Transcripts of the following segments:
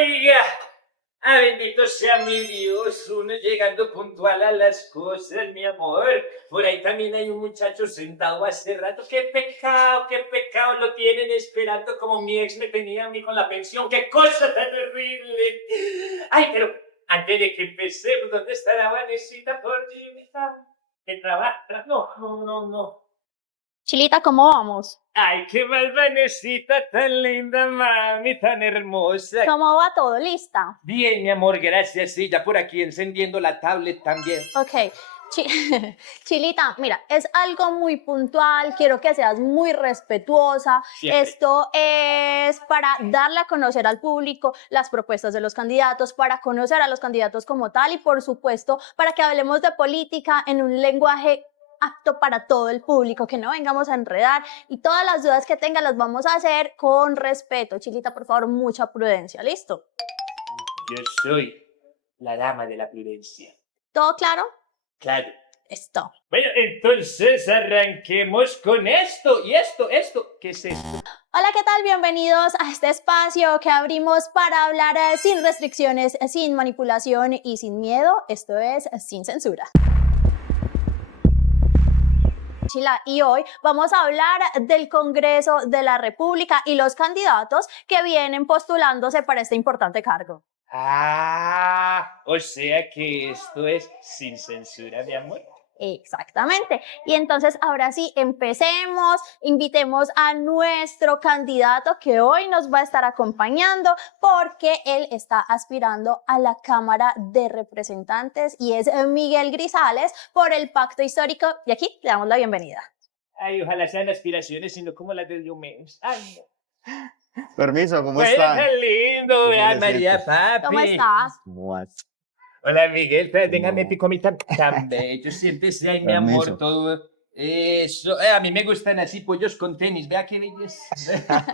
Oiga, bendito sea mi Dios, uno llegando puntual a las cosas, mi amor. Por ahí también hay un muchacho sentado hace rato. Qué pecado, lo tienen esperando como mi ex me tenía a mí con la pensión. ¡Qué cosa tan horrible! Ay, pero antes de que empecemos, ¿dónde está la Vanesita por Jimmy? ¿Que trabaja? No. Chilita, ¿cómo vamos? Ay, qué mal Vanesita, tan linda, mami, tan hermosa. ¿Cómo va todo? ¿Lista? Bien, mi amor, gracias. Sí, ya por aquí encendiendo la tablet también. Ok. Chilita, mira, es algo muy puntual, quiero que seas muy respetuosa. Siempre. Esto es para darle a conocer al público las propuestas de los candidatos, para conocer a los candidatos como tal y, por supuesto, para que hablemos de política en un lenguaje apto para todo el público, que no vengamos a enredar y todas las dudas que tenga las vamos a hacer con respeto. Chilita, por favor, mucha prudencia, ¿listo? Yo soy la dama de la prudencia. ¿Todo claro? Claro. Esto. Bueno, entonces arranquemos con esto. ¿Y esto? ¿Qué es esto? Hola, ¿qué tal? Bienvenidos a este espacio que abrimos para hablar sin restricciones, sin manipulación y sin miedo. Esto es Sin Censura. Chila, y hoy vamos a hablar del Congreso de la República y los candidatos que vienen postulándose para este importante cargo. O sea que esto es sin censura, mi amor. Exactamente. Y entonces, ahora sí, empecemos, invitemos a nuestro candidato que hoy nos va a estar acompañando porque él está aspirando a la Cámara de Representantes y es Miguel Grisales por el Pacto Histórico. Y aquí le damos la bienvenida. Ay, ojalá sean aspiraciones, sino como las del Diomedes. Ay, no. Permiso, ¿cómo Bueno, están? qué lindo, ¿Cómo vean, le María sientes? Papi. ¿Cómo estás? ¿Cómo vas? Hola, Miguel, véngame, No. picomita. Tan bello, siéntese ahí, mi Permiso. amor, todo. Eso, a mí me gustan así, pollos con tenis, vea qué belleza.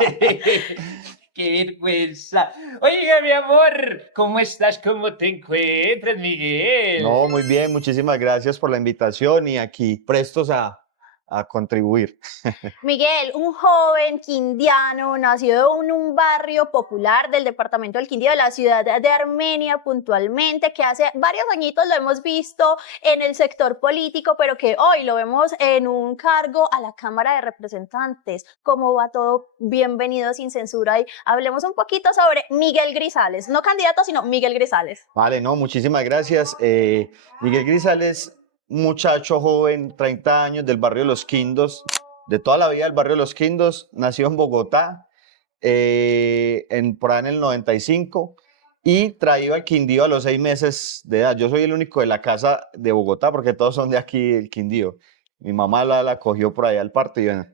Qué vergüenza. Oiga, mi amor, ¿cómo estás? ¿Cómo te encuentras, Miguel? No, muy bien, muchísimas gracias por la invitación y aquí prestos a contribuir. Miguel, un joven quindiano, nacido en un barrio popular del departamento del Quindío, de la ciudad de Armenia puntualmente, que hace varios añitos lo hemos visto en el sector político, pero que hoy lo vemos en un cargo a la Cámara de Representantes. ¿Cómo va todo? Bienvenido Sin Censura y hablemos un poquito sobre Miguel Grisales, no candidato, sino Miguel Grisales. Vale, no, muchísimas gracias. Miguel Grisales, muchacho joven, 30 años, del barrio Los Quindos, de toda la vida del barrio Los Quindos, nació en Bogotá, por ahí en el 95, y traído al Quindío a los 6 meses de edad. Yo soy el único de la casa de Bogotá, porque todos son de aquí, el Quindío. Mi mamá la cogió por allá al parto. Y bueno,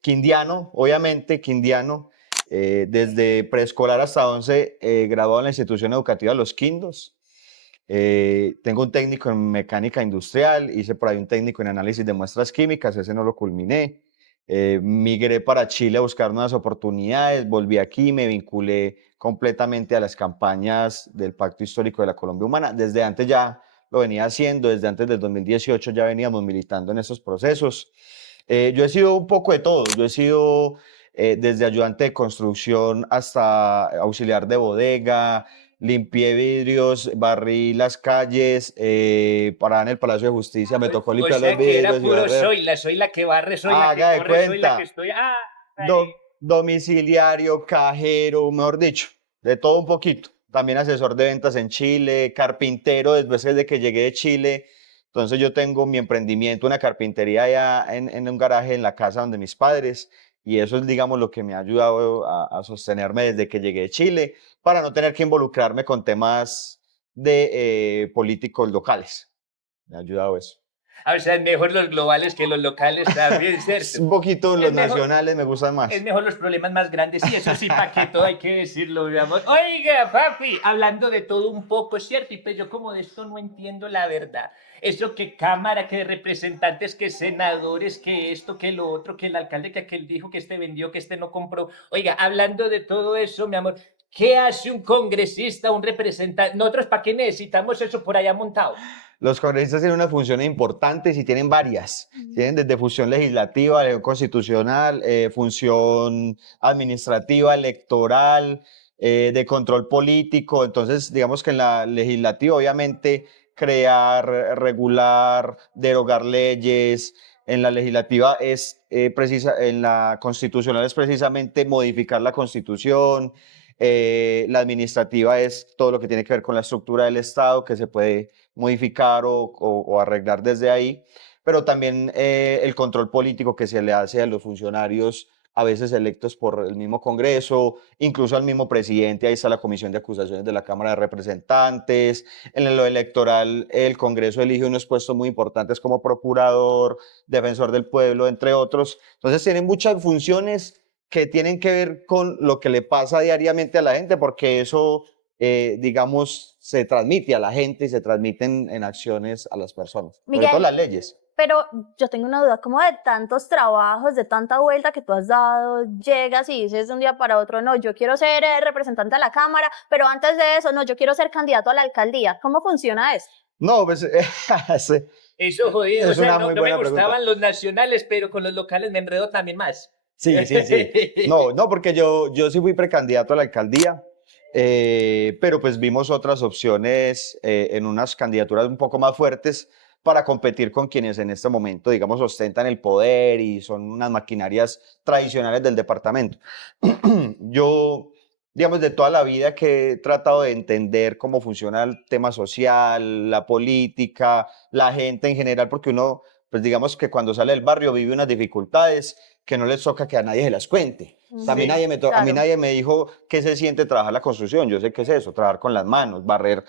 quindiano, obviamente, quindiano. Desde preescolar hasta 11, graduado en la institución educativa Los Quindos. Tengo un técnico en mecánica industrial, hice por ahí un técnico en análisis de muestras químicas, ese no lo culminé. Migré para Chile a buscar nuevas oportunidades, volví aquí, me vinculé completamente a las campañas del Pacto Histórico de la Colombia Humana. Desde antes ya lo venía haciendo, desde antes del 2018 ya veníamos militando en esos procesos. Yo he sido un poco de todo, yo he sido desde ayudante de construcción hasta auxiliar de bodega, limpié vidrios, barrí las calles, paraba en el Palacio de Justicia, me tocó limpiar los que era vidrios. y puro barrer. soy la que barre, soy la Haga que de corre, soy la cuenta. que estoy. Domiciliario, cajero, mejor dicho, de todo un poquito. También asesor de ventas en Chile, carpintero después de que llegué de Chile. Entonces yo tengo mi emprendimiento, una carpintería allá en un garaje en la casa donde mis padres, y eso es, digamos, lo que me ha ayudado a sostenerme desde que llegué de Chile, para no tener que involucrarme con temas de políticos locales. Me ha ayudado eso. O sea, es mejor los globales que los locales también, ¿cierto? Un poquito Es los mejor- nacionales me gustan más. Es mejor los problemas más grandes, sí, eso sí, pa' que todo hay que decirlo, mi amor. Oiga, papi, hablando de todo un poco, ¿cierto? Y pues yo como de esto no entiendo la verdad. Eso que cámara, que representantes, que senadores, que esto, que lo otro, que el alcalde, que aquel dijo, que este vendió, que este no compró. Oiga, hablando de todo eso, mi amor, ¿qué hace un congresista, un representante? Nosotros, ¿para qué necesitamos eso por allá montado? Los congresistas tienen unas funciones importantes y tienen varias. Tienen desde función legislativa, constitucional, función administrativa, electoral, de control político. Entonces, digamos que en la legislativa, obviamente, crear, regular, derogar leyes. En la legislativa en la constitucional es precisamente modificar la constitución. La administrativa es todo lo que tiene que ver con la estructura del Estado, que se puede modificar o arreglar desde ahí, pero también el control político que se le hace a los funcionarios a veces electos por el mismo Congreso, incluso al mismo presidente. Ahí está la Comisión de Acusaciones de la Cámara de Representantes. En lo electoral, el Congreso elige unos puestos muy importantes como procurador, defensor del pueblo, entre otros. Entonces tienen muchas funciones que tienen que ver con lo que le pasa diariamente a la gente, porque eso, digamos, se transmite a la gente y se transmiten en acciones a las personas, sobre todo Miguel, las leyes. pero yo tengo una duda, como de tantos trabajos, de tanta vuelta que tú has dado, llegas y dices de un día para otro, no, yo quiero ser representante a la Cámara, pero antes de eso, no, yo quiero ser candidato a la alcaldía. ¿Cómo funciona eso? No, pues Eso jodido, o es sea, una muy no me buena pregunta. gustaban los nacionales, pero con los locales me enredo también más. Sí, sí, sí. No, porque yo sí fui precandidato a la alcaldía, pero pues vimos otras opciones en unas candidaturas un poco más fuertes para competir con quienes en este momento, digamos, ostentan el poder y son unas maquinarias tradicionales del departamento. Yo, digamos, de toda la vida que he tratado de entender cómo funciona el tema social, la política, la gente en general, porque uno, pues digamos que cuando sale del barrio vive unas dificultades que no les toca que a nadie se las cuente. A mí Sí, a mí claro. nadie me dijo qué se siente trabajar la construcción. Yo sé qué es eso, trabajar con las manos, barrer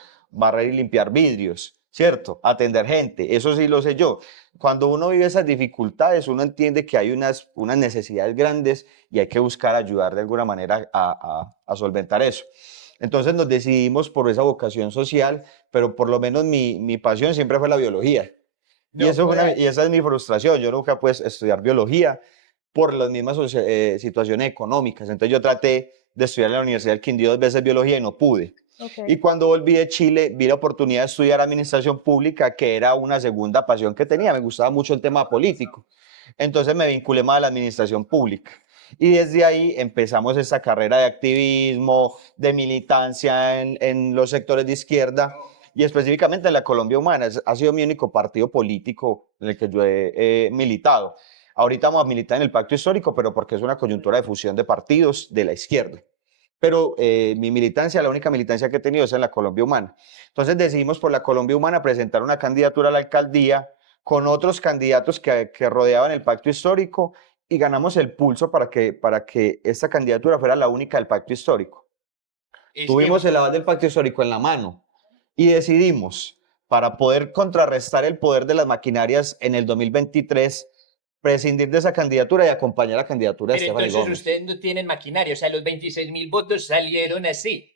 y limpiar vidrios, ¿cierto? Atender gente, eso sí lo sé yo. Cuando uno vive esas dificultades, uno entiende que hay unas necesidades grandes y hay que buscar ayudar de alguna manera a solventar eso. Entonces nos decidimos por esa vocación social, pero por lo menos mi pasión siempre fue la biología. Y, no jodas. y esa es mi frustración. Yo nunca pude estudiar biología por las mismas situaciones económicas. Entonces yo traté de estudiar en la Universidad del Quindío 2 veces biología y no pude. Y Ok. cuando volví de Chile, vi la oportunidad de estudiar administración pública, que era una segunda pasión que tenía. Me gustaba mucho el tema político. Entonces me vinculé más a la administración pública. Y desde ahí empezamos esta carrera de activismo, de militancia en los sectores de izquierda y específicamente en la Colombia Humana. Ha sido mi único partido político en el que yo he militado. Ahorita vamos a militar en el Pacto Histórico, pero porque es una coyuntura de fusión de partidos de la izquierda. Pero mi militancia, la única militancia que he tenido es en la Colombia Humana. Entonces decidimos por la Colombia Humana presentar una candidatura a la alcaldía con otros candidatos que rodeaban el Pacto Histórico y ganamos el pulso para que esta candidatura fuera la única del Pacto Histórico. Es que Tuvimos el aval del Pacto Histórico en la mano y decidimos, para poder contrarrestar el poder de las maquinarias en el 2023, prescindir de esa candidatura y acompañar la candidatura de pero Stephanie entonces Gómez. ustedes no tienen maquinaria, o sea, los 26.000 votos salieron así.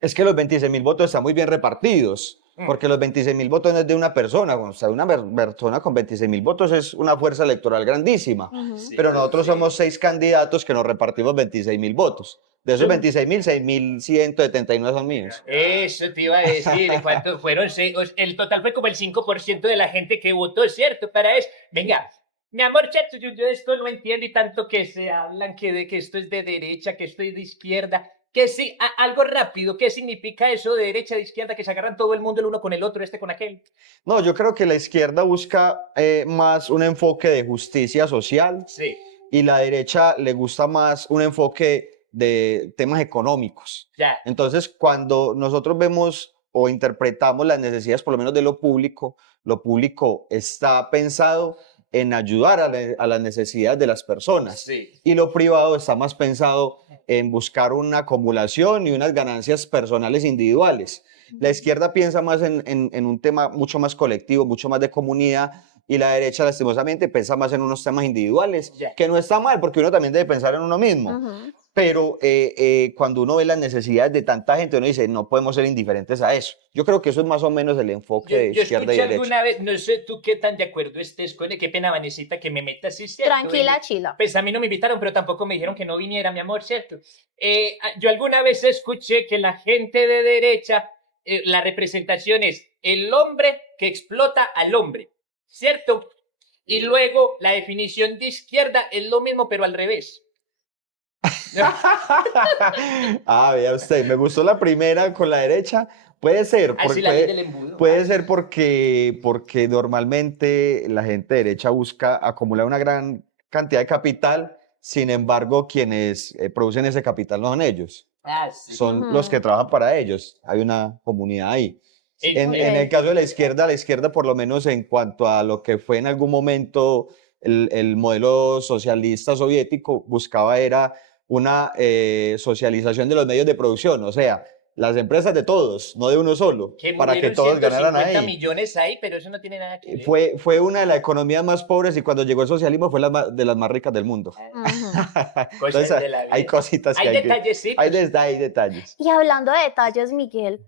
Es que los 26.000 votos están muy bien repartidos, Mm, porque los 26.000 votos no es de una persona, o sea, una persona con 26.000 votos es una fuerza electoral grandísima, Ujú. sí, pero nosotros sí. somos 6 candidatos que nos repartimos 26.000 votos. De esos 26.000, 6.179 son míos. Eso te iba a decir, ¿cuántos fueron? El total fue como el 5% de la gente que votó, ¿cierto? Para eso. Venga, mi amor, chato, yo esto no entiendo y tanto que se hablan que esto es de derecha, que esto es de izquierda. Que sí, algo rápido, ¿qué significa eso de derecha, de izquierda, que se agarran todo el mundo el uno con el otro, este con aquel? No, yo creo que la izquierda busca más un enfoque de justicia social Sí, y la derecha le gusta más un enfoque de temas económicos. ya. Entonces, cuando nosotros vemos o interpretamos las necesidades, por lo menos de lo público está pensado en ayudar a las necesidades de las personas Sí. y lo privado está más pensado en buscar una acumulación y unas ganancias personales individuales. La izquierda piensa más en un tema mucho más colectivo, mucho más de comunidad, y la derecha, lastimosamente, piensa más en unos temas individuales, Ya. que no está mal, porque uno también debe pensar en uno mismo. Ujú. Pero cuando uno ve las necesidades de tanta gente, uno dice, no podemos ser indiferentes a eso. Yo creo que eso es más o menos el enfoque de Yo izquierda y escuché derecha. alguna vez, no sé tú qué tan de acuerdo estés con él, qué pena, Vanesita, que me metas, sí, cierto. Tranquila, chila. Pues a mí no me invitaron, pero tampoco me dijeron que no viniera, mi amor, ¿cierto? Yo alguna vez escuché que la gente de derecha, la representación es el hombre que explota al hombre, ¿cierto? Y luego la definición de izquierda es lo mismo, pero al revés. Ah, vea usted, me gustó la primera con la derecha. Puede ser, Así la ley del embudo. puede ser porque normalmente la gente derecha busca acumular una gran cantidad de capital, sin embargo, quienes producen ese capital no son ellos, Ah, sí. son los que trabajan para ellos. Hay una comunidad ahí. En el Ok. caso de la izquierda, por lo menos en cuanto a lo que fue en algún momento el modelo socialista soviético, buscaba era una socialización de los medios de producción, o sea, las empresas de todos, no de uno solo, Que para que murieron todos ganaran 150 ahí. millones ahí, pero eso no tiene nada que ver. Fue una de las economías más pobres y cuando llegó el socialismo fue de las más ricas del mundo. Ujú. Entonces Cosas de la hay vida. cositas que Hay hay que... detallecitos. Hay detalles. Y hablando de detalles, Miguel,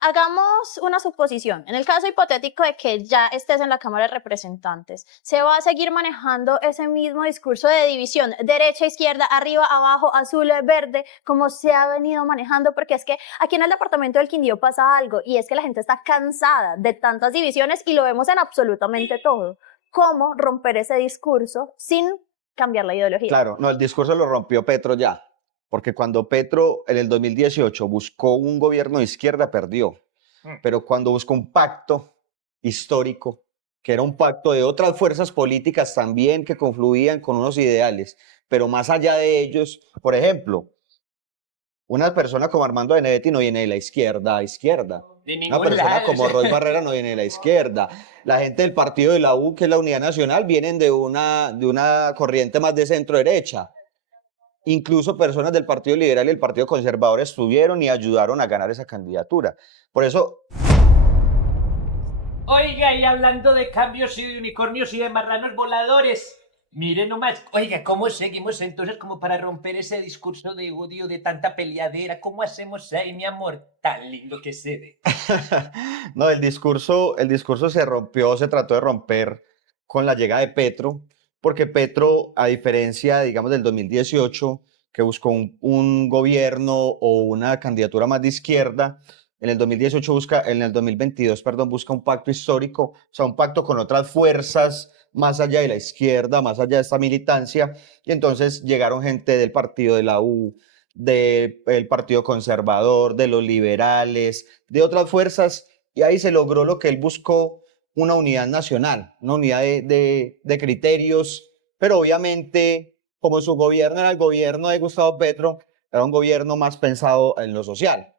hagamos una suposición. En el caso hipotético de que ya estés en la Cámara de Representantes, ¿se va a seguir manejando ese mismo discurso de división, derecha, izquierda, arriba, abajo, azul, verde, como se ha venido manejando? Porque es que aquí en el departamento del Quindío pasa algo, y es que la gente está cansada de tantas divisiones y lo vemos en absolutamente todo. ¿Cómo romper ese discurso sin cambiar la ideología? Claro, no, el discurso lo rompió Petro ya, porque cuando Petro en el 2018 buscó un gobierno de izquierda, perdió, pero cuando buscó un pacto histórico, que era un pacto de otras fuerzas políticas también que confluían con unos ideales, pero más allá de ellos, por ejemplo, una persona como Armando Benedetti no viene de la izquierda a izquierda. De Una ningún persona lado. como Roy Barrera no viene de la izquierda. La gente del partido de la U, que es la Unidad Nacional, vienen de una corriente más de centro derecha. Incluso personas del Partido Liberal y el Partido Conservador estuvieron y ayudaron a ganar esa candidatura. Por eso, Oiga, y hablando de cambios y de unicornios y de marranos voladores, mire nomás, oiga, ¿cómo seguimos entonces como para romper ese discurso de odio, de tanta peleadera? ¿Cómo hacemos ahí, mi amor? Tan lindo que se ve. no, el discurso se rompió, se trató de romper con la llegada de Petro, porque Petro, a diferencia, digamos, del 2018, que buscó un gobierno o una candidatura más de izquierda, en el 2022, perdón, busca un pacto histórico, o sea, un pacto con otras fuerzas más allá de la izquierda, más allá de esta militancia, y entonces llegaron gente del partido de la U, del Partido Conservador, de los liberales, de otras fuerzas, y ahí se logró lo que él buscó, una unidad nacional, una unidad de criterios, pero obviamente, como su gobierno era el gobierno de Gustavo Petro, era un gobierno más pensado en lo social,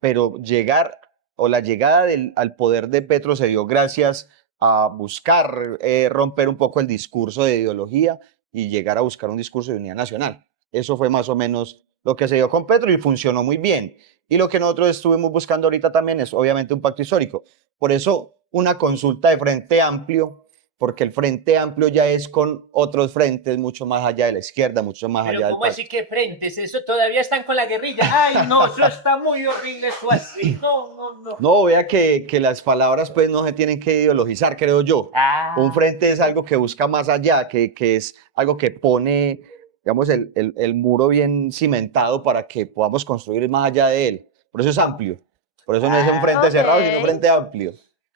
pero llegar o la llegada al poder de Petro se dio gracias a buscar romper un poco el discurso de ideología y llegar a buscar un discurso de unidad nacional. Eso fue más o menos lo que se dio con Petro y funcionó muy bien. Y lo que nosotros estuvimos buscando ahorita también es obviamente un pacto histórico. Por eso una consulta de Frente Amplio, porque el Frente Amplio ya es con otros frentes mucho más allá de la izquierda, mucho más Pero allá del ¿cómo así pacto. que frentes? Eso todavía están con la guerrilla. Ay, no, eso está muy horrible, eso así. No, no, no. No, vea que las palabras pues no se tienen que ideologizar, creo yo. Un Ah, frente es algo que busca más allá, que es algo que pone, digamos, el muro bien cimentado para que podamos construir más allá de él. Por eso es amplio. Por eso no es un frente Ok. cerrado, sino un frente amplio.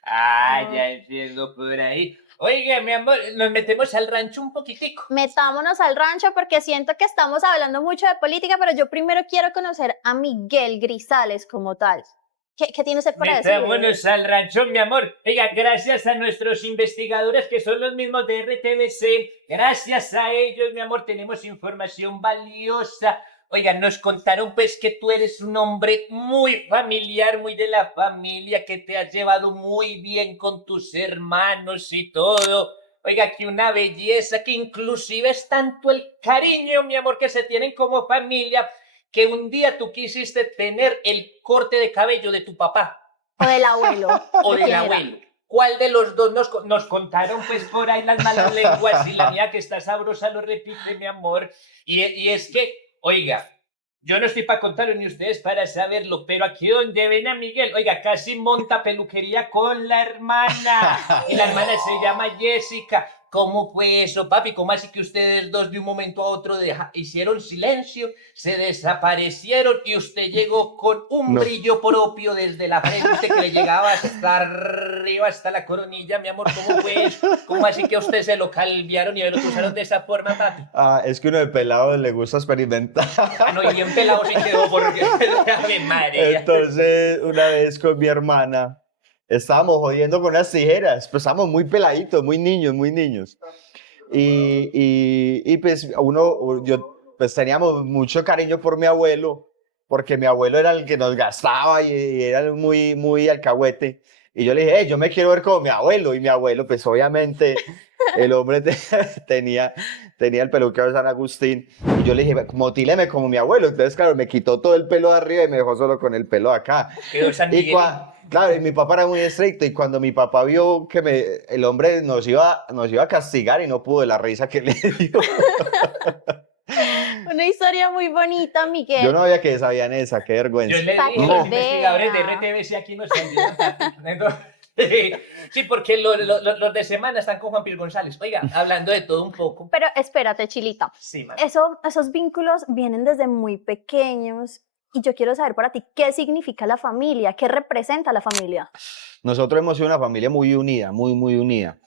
ya entiendo por ahí. Oiga, mi amor, nos metemos al rancho un poquitico. Metámonos al rancho porque siento que estamos hablando mucho de política, pero yo primero quiero conocer a Miguel Grisales como tal. ¿Qué tiene usted para decir? Metámonos al rancho, mi amor. Oiga, gracias a nuestros investigadores que son los mismos de RTBC, gracias a ellos, mi amor, tenemos información valiosa. Oiga, nos contaron pues que tú eres un hombre muy familiar, muy de la familia, que te has llevado muy bien con tus hermanos y todo. Oiga, que una belleza, que inclusive es tanto el cariño, mi amor, que se tienen como familia, que un día tú quisiste tener el corte de cabello de tu papá O del abuelo. o ¿De del quién era? abuelo. ¿Cuál de los dos nos contaron pues por ahí las malas lenguas? Y la mía que está sabrosa lo repite, mi amor. Y es que, oiga, yo no estoy para contarlo ni ustedes para saberlo, pero aquí donde ven a Miguel, oiga, casi monta peluquería con la hermana. Y la hermana se llama Jessica. ¿Cómo fue eso, papi? ¿Cómo así que ustedes dos de un momento a otro hicieron silencio, se desaparecieron y usted llegó con un No. brillo propio desde la frente que le llegaba hasta arriba, hasta la coronilla, mi amor? ¿Cómo fue eso? ¿Cómo así que a usted se lo calviaron y lo usaron de esa forma, papi? Es que uno de pelado le gusta experimentar. Ah, no, y bien pelado se quedó porque... ¡Ave madre! Entonces, una vez con mi hermana, estábamos jodiendo con unas tijeras, pues estábamos muy peladitos, muy niños, muy niños. Y pues yo pues teníamos mucho cariño por mi abuelo, porque mi abuelo era el que nos gastaba y era muy, muy alcahuete. Y yo le dije, yo me quiero ver como mi abuelo. Y mi abuelo, pues obviamente, el hombre tenía el peluquero de San Agustín. Y yo le dije, motíleme como mi abuelo. Entonces, claro, me quitó todo el pelo de arriba y me dejó solo con el pelo de acá. Quedó San Y Miguel. claro, y mi papá era muy estricto. Y cuando mi papá vio que el hombre nos iba a castigar y no pudo de la risa que le dio. Una historia muy bonita, Miguel. Yo no sabía que sabían esa, qué vergüenza. Yo le Pa' dije a que los investigadores de vea. RTBC aquí nos ayudan. Sí, porque los de semana están con Juan Piel González. Oiga, hablando de todo un poco. Pero espérate, Chilita. Sí, man. Esos vínculos vienen desde muy pequeños y yo quiero saber para ti qué significa la familia, qué representa la familia. Nosotros hemos sido una familia muy unida, muy, muy unida.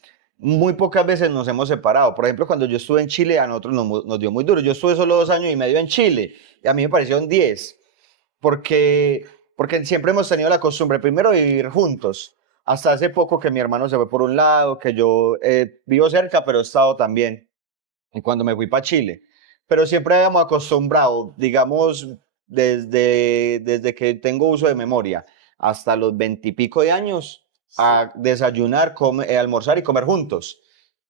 Muy pocas veces nos hemos separado. Por ejemplo, cuando yo estuve en Chile, a nosotros nos dio muy duro. Yo estuve solo 2 años y medio en Chile y a mí me parecieron 10, porque siempre hemos tenido la costumbre, primero, de vivir juntos. Hasta hace poco que mi hermano se fue por un lado, que yo vivo cerca, pero he estado también y cuando me fui para Chile. Pero siempre habíamos acostumbrado, digamos, desde que tengo uso de memoria, hasta los 20 y pico de años, a desayunar, almorzar y comer juntos.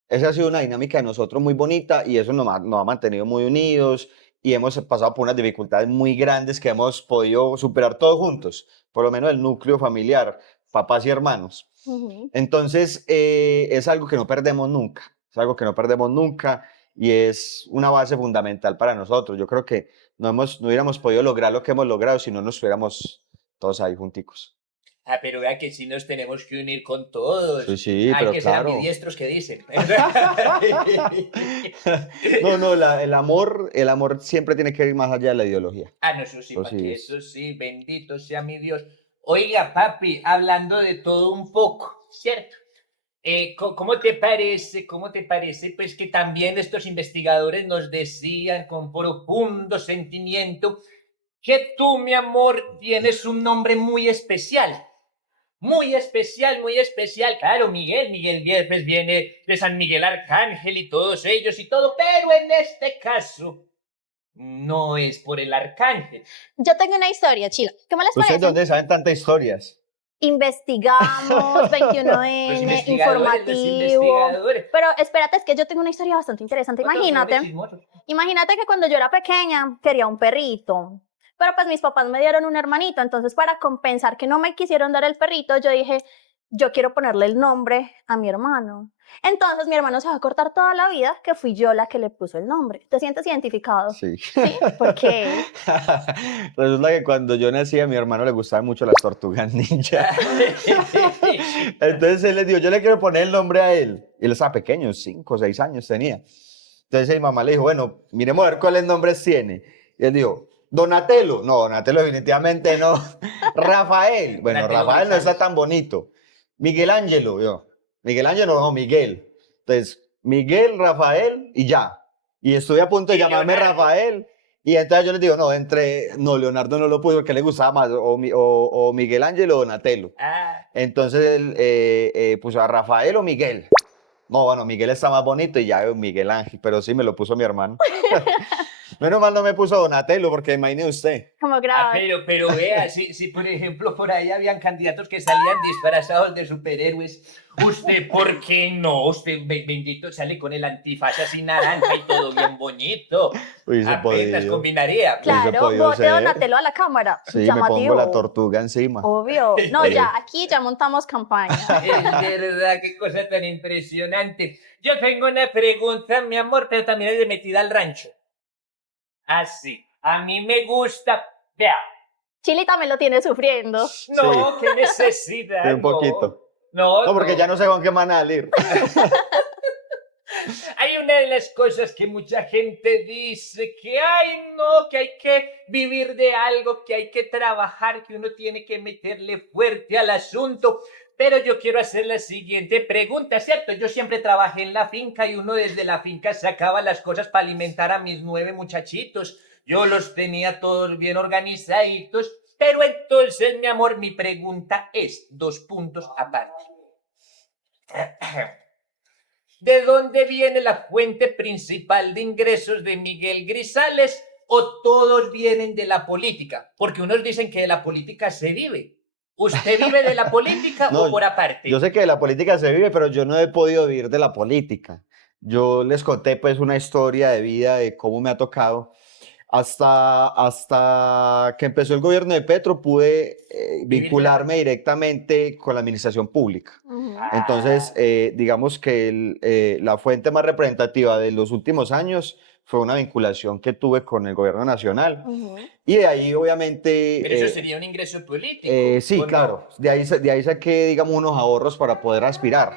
Esa ha sido una dinámica de nosotros muy bonita y eso nos ha mantenido muy unidos y hemos pasado por unas dificultades muy grandes que hemos podido superar todos juntos, por lo menos el núcleo familiar, papás y hermanos. Ujú. Entonces, es algo que no perdemos nunca, es algo que no perdemos nunca y es una base fundamental para nosotros. Yo creo que no hubiéramos podido lograr lo que hemos logrado si no nos estuviéramos todos ahí junticos. Ah, pero vea que sí nos tenemos que unir con todos. Sí, sí, Hay pero que claro. ser ambidiestros que dicen. No, el amor siempre tiene que ir más allá de la ideología. Ah, no, eso sí, Eso pa' sí que es. eso sí, bendito sea mi Dios. Oiga, papi, hablando de todo un poco, ¿cierto? ¿Cómo te parece, pues que también estos investigadores nos decían con profundo sentimiento que tú, mi amor, tienes un nombre muy especial? Muy especial, muy especial. Claro, Miguel pues viene de San Miguel Arcángel y todos ellos y todo, pero en este caso no es por el arcángel. Yo tengo una historia, Chila. ¿Qué me les ¿Ustedes parece? dónde saben tantas historias? Investigamos, 21N, Los informativo. investigadores. Pero espérate, es que yo tengo una historia bastante interesante. Otros Imagínate, hombres chismosos. imagínate que cuando yo era pequeña quería un perrito. Pero pues mis papás me dieron un hermanito, entonces para compensar que no me quisieron dar el perrito, yo dije, yo quiero ponerle el nombre a mi hermano. Entonces mi hermano se va a cortar toda la vida que fui yo la que le puso el nombre. ¿Te sientes identificado? Sí. ¿Sí? ¿Por qué? Resulta que cuando yo nací a mi hermano le gustaban mucho las tortugas ninja. Entonces él le dijo, yo le quiero poner el nombre a él. Y él estaba pequeño, 5 o 6 años tenía. Entonces mi mamá le dijo, bueno, miremos a ver cuáles nombres tiene. Y él dijo, Donatello. No, Donatello definitivamente no. Rafael. Bueno, Donatello Rafael no está González. tan bonito. Miguel Ángelo. Yo, Miguel Ángelo no, Miguel. Entonces, Miguel, Rafael y ya. Y estoy a punto de Y llamarme Leonardo. Rafael. Y entonces yo les digo, no, Leonardo no lo puso porque le gustaba más, o Miguel Ángelo o Donatello. Ah, Entonces él puso a Rafael o Miguel. No, bueno, Miguel está más bonito y ya Miguel Ángel, pero sí me lo puso mi hermano. Menos mal no me puso Donatello porque imagine usted. Como grave. pero vea, si por ejemplo por ahí habían candidatos que salían disfrazados de superhéroes, ¿usted por qué no? Usted, bendito, sale con el antifaz así naranja y todo bien bonito. Hubiese Apenas podido. combinaría. Hubiese Claro, podido bote ser. Donatello a la cámara. Sí, me Llamativo. pongo la tortuga encima. Obvio. No, Sí. ya, aquí ya montamos campaña. Es verdad, qué cosa tan impresionante. Yo tengo una pregunta, mi amor, pero también es de metida al rancho. Ah, sí. A mí me gusta. Vea. Chilita me lo tiene sufriendo. No, qué necesidad. Sí, un poquito. No, No, porque ya no sé con qué van a salir. Hay una de las cosas que mucha gente dice que, ay, no, que hay que vivir de algo, que hay que trabajar, que uno tiene que meterle fuerte al asunto. Pero yo quiero hacer la siguiente pregunta, ¿cierto? Yo siempre trabajé en la finca y uno desde la finca sacaba las cosas para alimentar a mis 9 muchachitos. Yo los tenía todos bien organizaditos. Pero entonces, mi amor, mi pregunta es, 2 puntos aparte. ¿De dónde viene la fuente principal de ingresos de Miguel Grisales o todos vienen de la política? Porque unos dicen que de la política se vive. ¿Usted vive de la política No, o por aparte? yo sé que de la política se vive, pero yo no he podido vivir de la política. Yo les conté pues una historia de vida de cómo me ha tocado. Hasta que empezó el gobierno de Petro pude vincularme directamente con la administración pública. Ujú. Entonces, digamos que la fuente más representativa de los últimos años fue una vinculación que tuve con el gobierno nacional. Ujú. Y de ahí, obviamente... Pero eso sería un ingreso político. sí, ¿o no? claro. De ahí saqué, digamos, unos ahorros para poder aspirar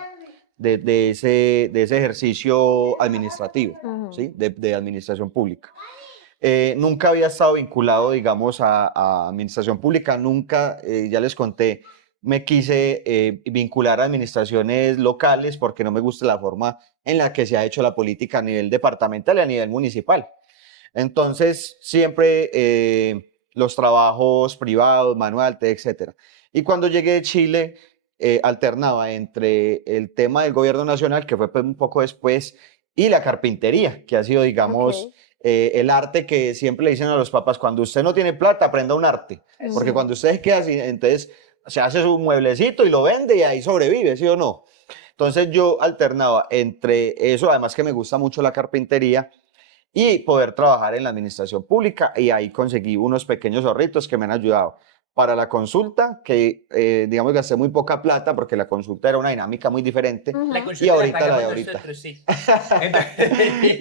de ese ejercicio administrativo, Ujú. ¿sí? De administración pública. Nunca había estado vinculado, digamos, a administración pública, nunca, ya les conté, me quise vincular a administraciones locales porque no me gusta la forma en la que se ha hecho la política a nivel departamental y a nivel municipal. Entonces, siempre los trabajos privados, manual, etcétera. Y cuando llegué de Chile, alternaba entre el tema del gobierno nacional, que fue pues, un poco después, y la carpintería, que ha sido, digamos, Ok. el arte que siempre le dicen a los papás, cuando usted no tiene plata, aprenda un arte. Porque Ujú. cuando usted queda así, entonces se hace su mueblecito y lo vende y ahí sobrevive, ¿sí o no? Entonces yo alternaba entre eso, además que me gusta mucho la carpintería, y poder trabajar en la administración pública, y ahí conseguí unos pequeños ahorritos que me han ayudado para la consulta, que digamos gasté muy poca plata porque la consulta era una dinámica muy diferente, Ujú. La y consulta la ahorita la pagamos de ahorita. nosotros, sí. Entonces,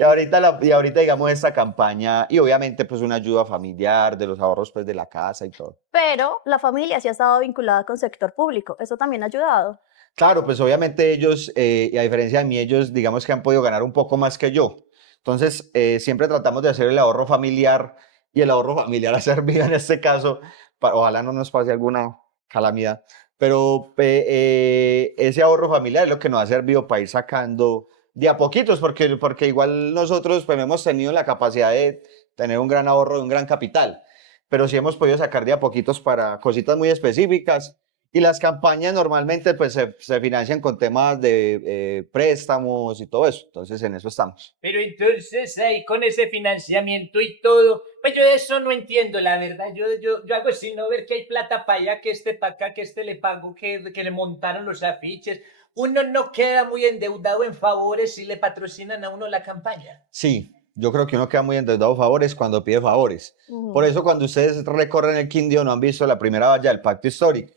Y ahorita digamos esta campaña, y obviamente pues una ayuda familiar de los ahorros pues de la casa y todo. Pero la familia sí ha estado vinculada con sector público. Eso también ha ayudado. Claro, pues obviamente ellos, y a diferencia de mí, ellos digamos que han podido ganar un poco más que yo. Entonces, siempre tratamos de hacer el ahorro familiar, y el ahorro familiar ha servido en este caso, ojalá no nos pase alguna calamidad, pero ese ahorro familiar es lo que nos ha servido para ir sacando de a poquitos, porque igual nosotros pues, no hemos tenido la capacidad de tener un gran ahorro, de un gran capital, pero sí hemos podido sacar de a poquitos para cositas muy específicas. Y las campañas normalmente pues se financian con temas de préstamos y todo eso. Entonces en eso estamos. pero entonces ahí con ese financiamiento y todo, pues yo de eso no entiendo, la verdad. Yo hago sino ver que hay plata para allá, que este para acá, que este le pagó, que le montaron los afiches. Uno no queda muy endeudado en favores si le patrocinan a uno la campaña. Sí, yo creo que uno queda muy endeudado favores cuando pide favores. Ujú. Por eso cuando ustedes recorren el Quindío no han visto la primera valla del pacto histórico.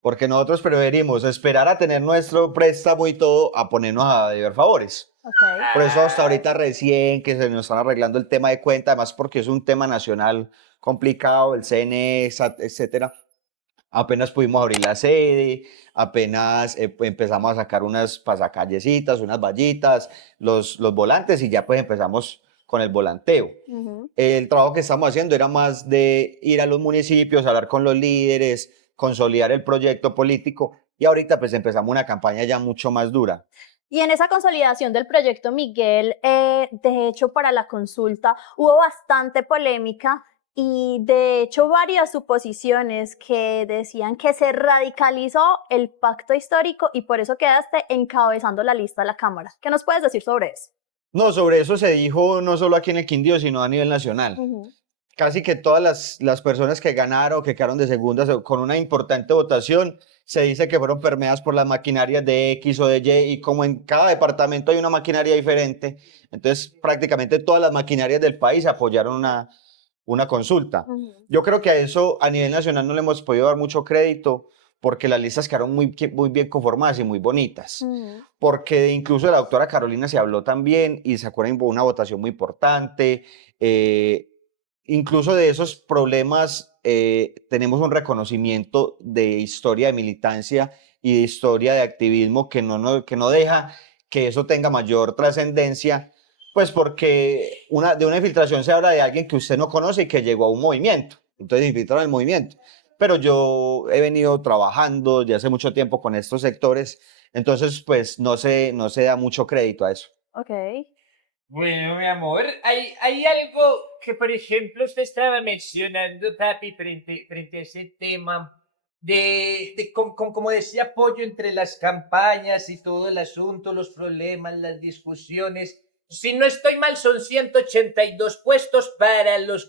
Porque nosotros preferimos esperar a tener nuestro préstamo y todo a ponernos a deber favores. Ok. Por eso hasta ahorita recién que se nos están arreglando el tema de cuenta, además porque es un tema nacional complicado, el CNE, etcétera. Apenas pudimos abrir la sede, apenas empezamos a sacar unas pasacallecitas, unas vallitas, los volantes, y ya pues empezamos con el volanteo. Ujú. El trabajo que estamos haciendo era más de ir a los municipios, hablar con los líderes, consolidar el proyecto político, y ahorita pues empezamos una campaña ya mucho más dura. Y en esa consolidación del proyecto Miguel, de hecho, para la consulta hubo bastante polémica y de hecho varias suposiciones que decían que se radicalizó el pacto histórico y por eso quedaste encabezando la lista de la Cámara. ¿Qué nos puedes decir sobre eso? No, sobre eso se dijo no solo aquí en el Quindío, sino a nivel nacional. Ujú. Casi que todas las personas que ganaron, que quedaron de segundas con una importante votación, se dice que fueron permeadas por las maquinarias de X o de Y, y como en cada departamento hay una maquinaria diferente, entonces prácticamente todas las maquinarias del país apoyaron una consulta. Ujú. Yo creo que a eso a nivel nacional no le hemos podido dar mucho crédito, porque las listas quedaron muy bien conformadas y muy bonitas. Ujú. Porque incluso de la doctora Carolina se habló también y sacó una votación muy importante. Incluso de esos problemas tenemos un reconocimiento de historia de militancia y de historia de activismo que no deja que eso tenga mayor trascendencia, pues porque de una infiltración se habla de alguien que usted no conoce y que llegó a un movimiento, entonces infiltraron el movimiento. Pero yo he venido trabajando ya hace mucho tiempo con estos sectores, entonces pues no se da mucho crédito a eso. Ok. Bueno, mi amor, hay algo que, por ejemplo, usted estaba mencionando, papi, frente a ese tema como decía, apoyo entre las campañas y todo el asunto, los problemas, las discusiones. Si no estoy mal, son 182 puestos para los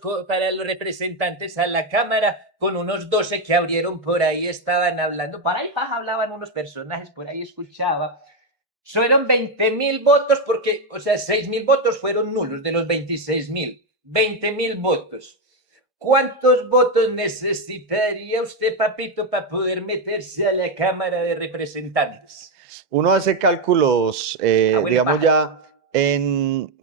representantes a la Cámara, con unos 12 que abrieron por ahí, estaban hablando, por ahí hablaban unos personajes, por ahí escuchaba. Fueron 20.000 votos porque, o sea, 6.000 votos fueron nulos de los 26.000. 20.000 votos. ¿Cuántos votos necesitaría usted, papito, para poder meterse a la Cámara de Representantes? Uno hace cálculos, Bueno, digamos pájaro. ya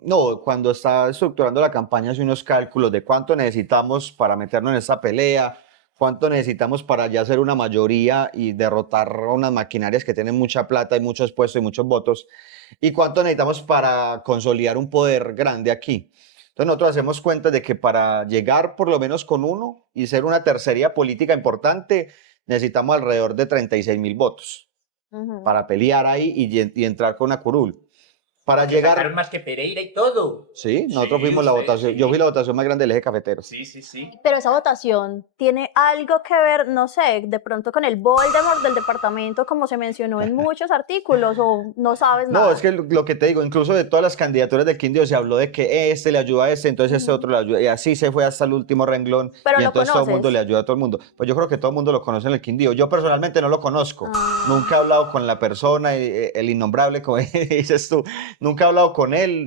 no, cuando está estructurando la campaña hace unos cálculos de cuánto necesitamos para meternos en esta pelea, cuánto necesitamos para ya ser una mayoría y derrotar a unas maquinarias que tienen mucha plata y muchos puestos y muchos votos, y cuánto necesitamos para consolidar un poder grande aquí. Entonces nosotros hacemos cuenta de que para llegar por lo menos con uno y ser una tercería política importante, necesitamos alrededor de 36.000 votos Ujú. para pelear ahí y entrar con una curul. Para Porque sacaron llegar, más que Pereira y todo. sí, nosotros Sí, fuimos la usted, votación, yo fui sí. la votación más grande del eje cafetero. Sí, sí, sí. Pero esa votación tiene algo que ver, no sé, de pronto con el Voldemort del departamento, como se mencionó en muchos artículos, o no sabes No, es nada. que lo que te digo, incluso de todas las candidaturas del Quindío se habló de que este le ayuda a este, entonces este Ujú. otro le ayuda, y así se fue hasta el último renglón, Pero y lo entonces todo el mundo le conoces. ayuda a todo el mundo. Pues yo creo que todo el mundo lo conoce en el Quindío. Yo personalmente no lo conozco, nunca he Ah, hablado con la persona, el innombrable, como dices tú, nunca he hablado con él,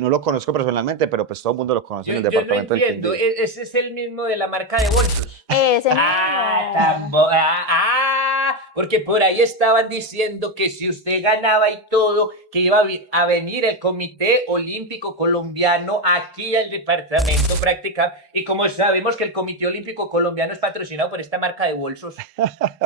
no lo conozco personalmente, pero pues todo el mundo lo conoce en el Yo no departamento del entiendo. Quindío. Ese es el mismo de la marca de bolsos. ese Ah, mismo. porque por ahí estaban diciendo que si usted ganaba y todo, que iba a venir el Comité Olímpico Colombiano aquí al departamento prácticamente. Y como sabemos que el Comité Olímpico Colombiano es patrocinado por esta marca de bolsos,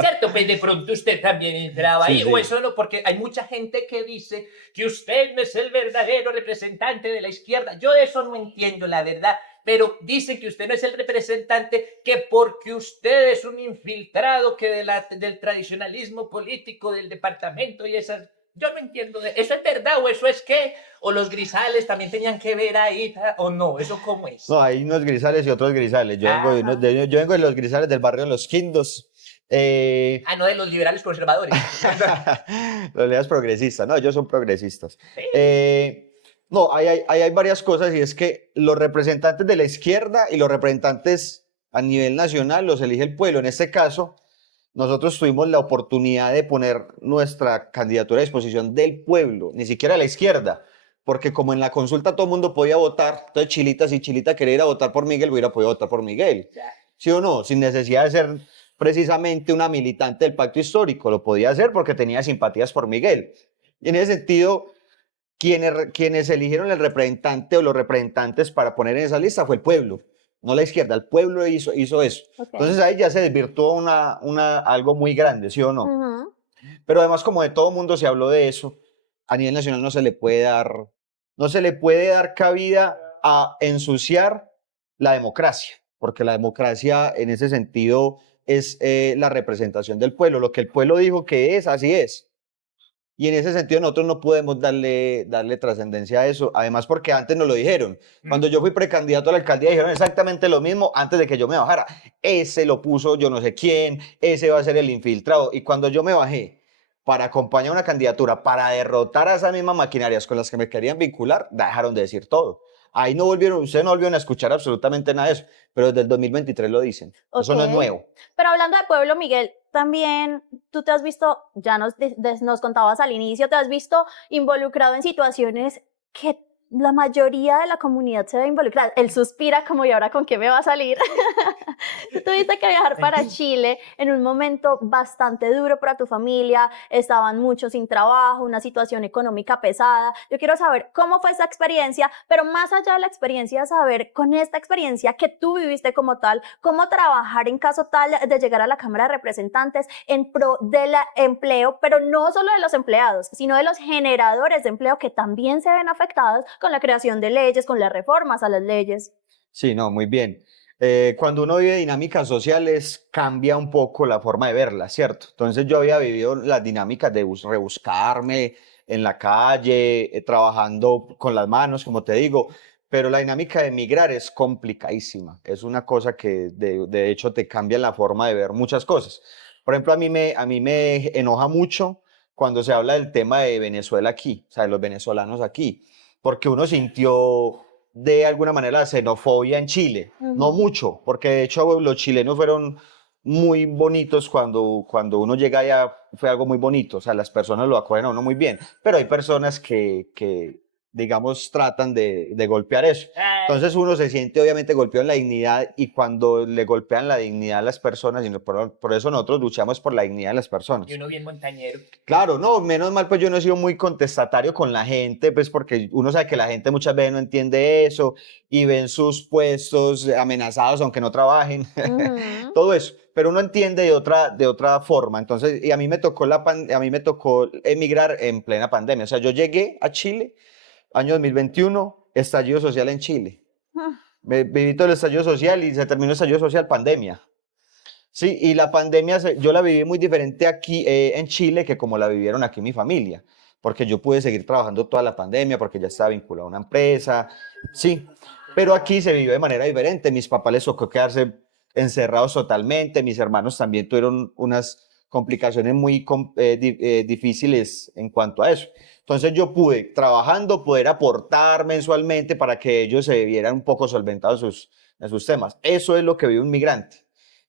¿cierto? Pues de pronto usted también entraba Sí, ahí, o sí. eso no, porque hay mucha gente que dice que usted no es el verdadero representante de la izquierda. Yo de eso no entiendo, la verdad. Pero dicen que usted no es el representante, que porque usted es un infiltrado que del tradicionalismo político del departamento y esas. Yo no entiendo. ¿Eso es verdad o eso es qué? ¿O los grisales también tenían que ver ahí o no? ¿Eso cómo es? No, hay unos grisales y otros grisales. Ah, Yo vengo de los grisales del barrio de Los Quindos. no, de los liberales conservadores. Los leas progresistas, no, ellos son progresistas. Sí. No, hay varias cosas y es que los representantes de la izquierda y los representantes a nivel nacional los elige el pueblo. En este caso, nosotros tuvimos la oportunidad de poner nuestra candidatura a disposición del pueblo, ni siquiera de la izquierda, porque como en la consulta todo el mundo podía votar, entonces Chilita, si Chilita quería ir a votar por Miguel, hubiera podido votar por Miguel. Ya. ¿Sí o no? Sin necesidad de ser precisamente una militante del pacto histórico, lo podía hacer porque tenía simpatías por Miguel. Y en ese sentido, quienes eligieron el representante o los representantes para poner en esa lista fue el pueblo, no la izquierda, el pueblo hizo eso. ok. Entonces ahí ya se desvirtuó algo muy grande, ¿sí o no? Ujú. Pero además, como de todo mundo se habló de eso, a nivel nacional no se le puede dar cabida a ensuciar la democracia, porque la democracia en ese sentido es la representación del pueblo. Lo que el pueblo dijo que es, así es. Y en ese sentido nosotros no podemos darle trascendencia a eso, además porque antes nos lo dijeron. Cuando yo fui precandidato a la alcaldía dijeron exactamente lo mismo antes de que yo me bajara. Ese lo puso yo no sé quién, ese va a ser el infiltrado. Y cuando yo me bajé para acompañar una candidatura, para derrotar a esas mismas maquinarias con las que me querían vincular, dejaron de decir todo. Ahí ustedes no volvieron a escuchar absolutamente nada de eso, pero desde el 2023 lo dicen. Ok. Eso no es nuevo. Pero hablando de pueblo, Miguel, también tú te has visto, ya nos contabas al inicio, te has visto involucrado en situaciones que la mayoría de la comunidad se ve involucrada. Él suspira como, ¿y ahora con qué me va a salir? Tú tuviste que viajar para Chile en un momento bastante duro para tu familia, estaban muchos sin trabajo, una situación económica pesada. Yo quiero saber cómo fue esa experiencia, pero más allá de la experiencia, saber con esta experiencia que tú viviste como tal, cómo trabajar en caso tal de llegar a la Cámara de Representantes en pro del empleo, pero no solo de los empleados, sino de los generadores de empleo que también se ven afectados con la creación de leyes, con las reformas a las leyes. Sí, no, muy bien. Cuando uno vive dinámicas sociales, cambia un poco la forma de verlas, ¿cierto? Entonces yo había vivido las dinámicas de rebuscarme en la calle, trabajando con las manos, como te digo, pero la dinámica de emigrar es complicadísima. Es una cosa que de hecho te cambia la forma de ver muchas cosas. Por ejemplo, a mí me enoja mucho cuando se habla del tema de Venezuela aquí, o sea, de los venezolanos aquí, porque uno sintió de alguna manera la xenofobia en Chile. No mucho, porque de hecho los chilenos fueron muy bonitos cuando uno llega allá, fue algo muy bonito, o sea, las personas lo acogen a uno muy bien, pero hay personas que digamos, tratan de golpear eso. Entonces uno se siente obviamente golpeado en la dignidad y cuando le golpean la dignidad a las personas, y por eso nosotros luchamos por la dignidad de las personas. Y uno bien montañero. Claro, no, menos mal pues yo no he sido muy contestatario con la gente, pues porque uno sabe que la gente muchas veces no entiende eso y ven sus puestos amenazados aunque no trabajen, todo eso, pero uno entiende de otra forma. Entonces, y a mí me tocó a mí me tocó emigrar en plena pandemia, o sea, yo llegué a Chile, año 2021, estallido social en Chile. Viví todo el estallido social y se terminó el estallido social, pandemia. Sí, y la pandemia yo la viví muy diferente aquí en Chile que como la vivieron aquí mi familia, porque yo pude seguir trabajando toda la pandemia porque ya estaba vinculado a una empresa, sí, pero aquí se vivió de manera diferente. Mis papás les tocó quedarse encerrados totalmente, mis hermanos también tuvieron unas complicaciones muy difíciles en cuanto a eso. Entonces yo pude, trabajando, poder aportar mensualmente para que ellos se vieran un poco solventados en sus temas. Eso es lo que vive un migrante.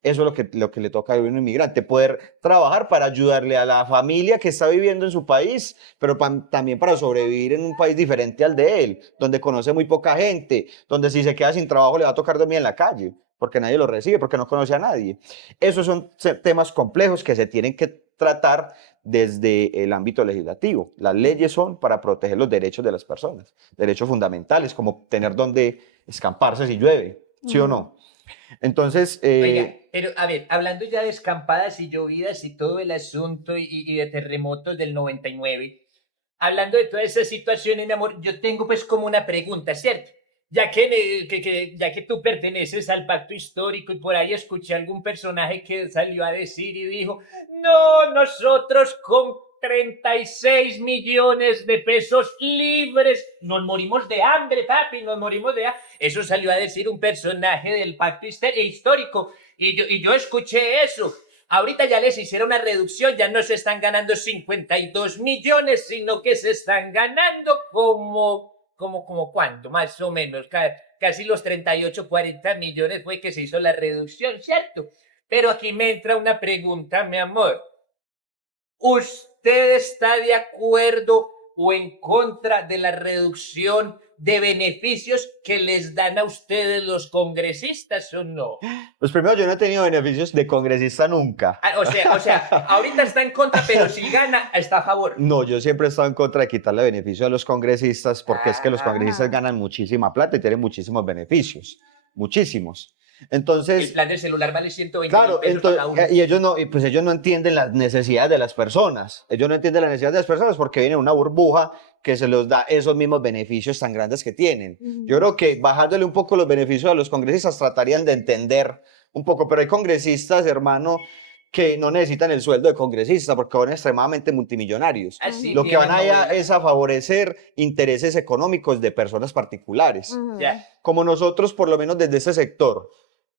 Eso es lo que le toca a un inmigrante, poder trabajar para ayudarle a la familia que está viviendo en su país, pero también para sobrevivir en un país diferente al de él, donde conoce muy poca gente, donde si se queda sin trabajo le va a tocar dormir en la calle, porque nadie lo recibe, porque no conoce a nadie. Esos son temas complejos que se tienen que tratar desde el ámbito legislativo. Las leyes son para proteger los derechos de las personas, derechos fundamentales, como tener donde escamparse si llueve, ¿sí o no? Entonces, Oiga, pero a ver, hablando ya de escampadas y llovidas y todo el asunto y de terremotos del 99, hablando de todas esas situaciones, mi amor, yo tengo pues como una pregunta, ¿cierto? Ya ya que tú perteneces al pacto histórico y por ahí escuché algún personaje que salió a decir y dijo, no, nosotros con 36 millones de pesos libres nos morimos de hambre, papi, nos morimos de hambre. Eso salió a decir un personaje del pacto histórico y yo escuché eso. Ahorita ya les hicieron una reducción, ya no se están ganando 52 millones, sino que se están ganando como ¿cuánto? Más o menos, casi los 38, 40 millones fue que se hizo la reducción, ¿cierto? Pero aquí me entra una pregunta, mi amor. ¿Usted está de acuerdo o en contra de la reducción de beneficios que les dan a ustedes los congresistas o no? Pues primero, yo no he tenido beneficios de congresista nunca. O sea, ahorita está en contra, pero si gana, está a favor. No, yo siempre he estado en contra de quitarle beneficio a los congresistas porque es que los congresistas ganan muchísima plata y tienen muchísimos beneficios, muchísimos. Entonces, el plan del celular vale 120 claro, mil pesos cada uno. y ellos no entienden las necesidades de las personas. Ellos no entienden las necesidades de las personas porque viene una burbuja que se los da esos mismos beneficios tan grandes que tienen. Yo creo que bajándole un poco los beneficios a los congresistas tratarían de entender un poco, pero hay congresistas, hermano, que no necesitan el sueldo de congresista porque son extremadamente multimillonarios. Así Lo que van allá novela. es a favorecer intereses económicos de personas particulares. Ya. Como nosotros, por lo menos desde ese sector,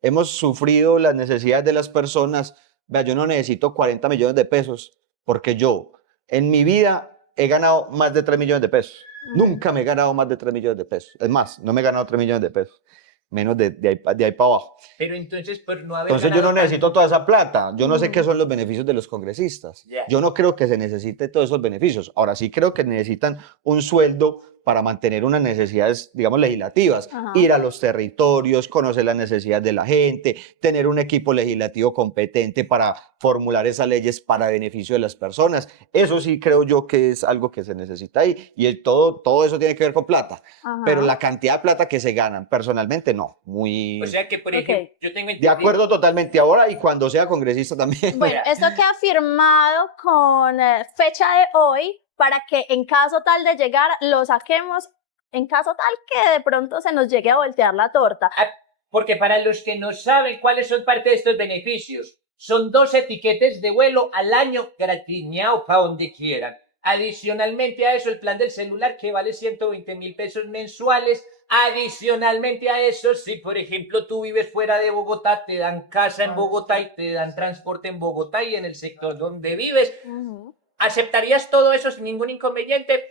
hemos sufrido las necesidades de las personas. Vea, yo no necesito 40 millones de pesos porque yo en mi vida he ganado más de 3 millones de pesos. Nunca me he ganado más de 3 millones de pesos. Es más, no me he ganado 3 millones de pesos. Menos de ahí para abajo. Pero entonces, por no haber Entonces yo no ganado necesito toda esa plata. Yo no sé qué son los beneficios de los congresistas. Ya. Yo no creo que se necesite todos esos beneficios. Ahora sí creo que necesitan un sueldo para mantener unas necesidades, digamos, legislativas. Ajá. Ir a los territorios, conocer las necesidades de la gente, tener un equipo legislativo competente para formular esas leyes para beneficio de las personas. Eso sí creo yo que es algo que se necesita ahí. Y todo eso tiene que ver con plata. Pero Ajá. la cantidad de plata que se ganan, personalmente, no. O sea que, por Ok. ejemplo, yo tengo De entendido... acuerdo totalmente ahora y cuando sea congresista también. Bueno, Vea. esto queda firmado con fecha de hoy para que en caso tal de llegar lo saquemos, en caso tal que de pronto se nos llegue a voltear la torta. Ah, porque para los que no saben cuáles son parte de estos beneficios, son 2 etiquetes de vuelo al año gratiñao para donde quieran. Adicionalmente a eso, el plan del celular que vale 120.000 pesos mensuales. Adicionalmente a eso, si por ejemplo tú vives fuera de Bogotá, te dan casa en Bogotá y te dan transporte en Bogotá y en el sector donde vives. Ujú. ¿Aceptarías todo eso sin ningún inconveniente?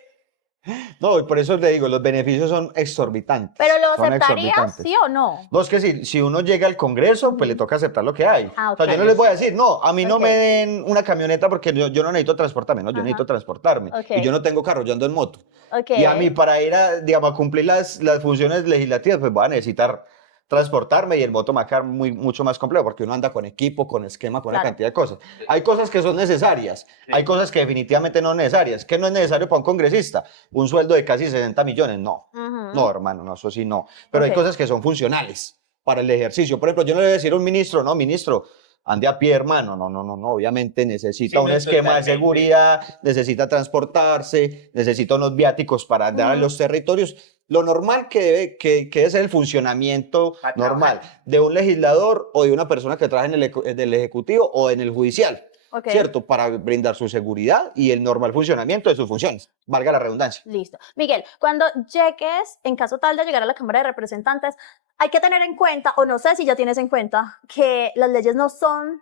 No, y por eso te digo, los beneficios son exorbitantes. ¿Pero lo son aceptarías, exorbitantes. sí o no? No, es que si uno llega al Congreso, pues le toca aceptar lo que hay. Ah, O sea, yo ok. no les voy a decir, no, a mí no Ok. me den una camioneta porque yo no necesito transportarme, no, yo Ajá. necesito transportarme. Ok. Y yo no tengo carro, yo ando en moto. Ok. Y a mí para ir a, digamos, a cumplir las funciones legislativas, pues voy a necesitar transportarme y el moto me va a quedar mucho más complejo porque uno anda con equipo, con esquema, con una Claro. cantidad de cosas. Hay cosas que son necesarias, hay cosas que definitivamente no son necesarias. ¿Qué no es necesario para un congresista? Un sueldo de casi 60 millones, no. Ujú. No, hermano, no, eso sí no. Pero hay Ok. cosas que son funcionales para el ejercicio. Por ejemplo, yo no le voy a decir a un ministro, no, ministro, ande a pie, hermano. No, no, no, no. Obviamente necesita Sí, un no, esquema de totalmente. seguridad, necesita transportarse, necesita unos viáticos para andar a los territorios. Lo normal que debe ser el funcionamiento Para normal trabajar. de un legislador o de una persona que trabaja en el ejecutivo o en el judicial. Ok. ¿Cierto? Para brindar su seguridad y el normal funcionamiento de sus funciones. Valga la redundancia. Listo. Miguel, cuando llegues, en caso tal de llegar a la Cámara de Representantes, hay que tener en cuenta, o no sé si ya tienes en cuenta, que las leyes no son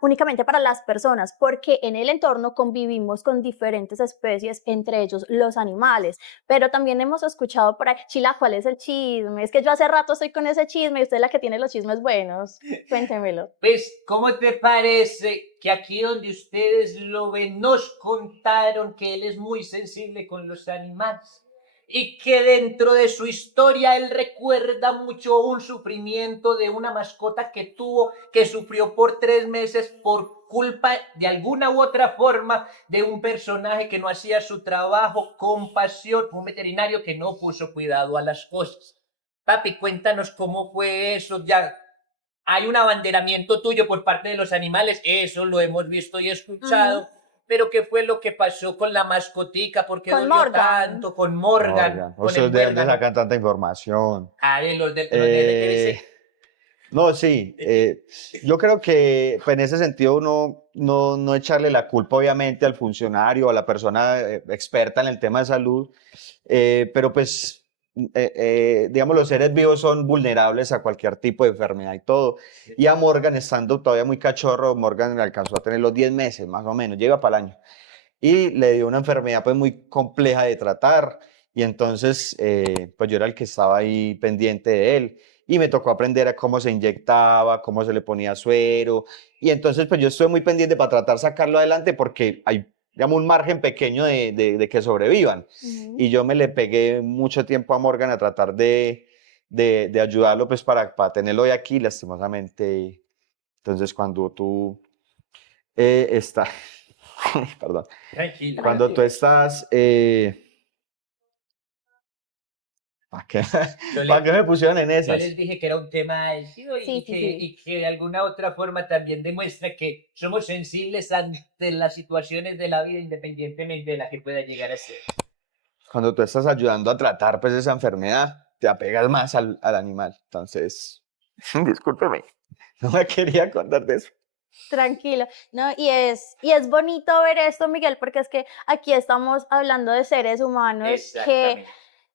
únicamente para las personas, porque en el entorno convivimos con diferentes especies, entre ellos los animales. Pero también hemos escuchado por ahí, Chila, ¿cuál es el chisme? Es que yo hace rato estoy con ese chisme y usted es la que tiene los chismes buenos. Cuéntemelo. Pues, ¿cómo te parece que aquí donde ustedes lo ven nos contaron que él es muy sensible con los animales? Y que dentro de su historia él recuerda mucho un sufrimiento de una mascota que tuvo, que sufrió por 3 meses por culpa de alguna u otra forma de un personaje que no hacía su trabajo con pasión, un veterinario que no puso cuidado a las cosas. Papi, cuéntanos cómo fue eso. Ya hay un abanderamiento tuyo por parte de los animales, eso lo hemos visto y escuchado. Pero ¿qué fue lo que pasó con la mascotica? ¿Por qué Con dolió Morgan. tanto? Con Morgan, con el ¿Ustedes de dónde muérgano. sacan tanta información? Ah, de los de Eh, LTBC. no, sí. Yo creo que pues, en ese sentido uno no echarle la culpa obviamente al funcionario, a la persona experta en el tema de salud, pero pues, digamos, los seres vivos son vulnerables a cualquier tipo de enfermedad y todo. Y a Morgan, estando todavía muy cachorro, Morgan alcanzó a tener los 10 meses más o menos, llega para el año. Y le dio una enfermedad pues muy compleja de tratar y entonces pues yo era el que estaba ahí pendiente de él y me tocó aprender a cómo se inyectaba, cómo se le ponía suero y entonces pues yo estuve muy pendiente para tratar de sacarlo adelante porque hay digamos un margen pequeño de que sobrevivan Ujú. y yo me le pegué mucho tiempo a Morgan a tratar de ayudarlo pues para tenerlo hoy aquí lastimosamente entonces cuando tú estás perdón Tranquilo. cuando tú estás, ¿para qué, Yo, ¿para qué le- me pusieron en yo les esas? dije que era un tema álgido Sí, sí, sí. y que de alguna otra forma también demuestra que somos sensibles ante las situaciones de la vida independientemente de la que pueda llegar a ser. Cuando tú estás ayudando a tratar pues esa enfermedad, te apegas más al animal. Entonces, discúlpeme, no me quería contar de eso. Tranquilo, ¿no? Y es bonito ver esto, Miguel, porque es que aquí estamos hablando de seres humanos Exactamente.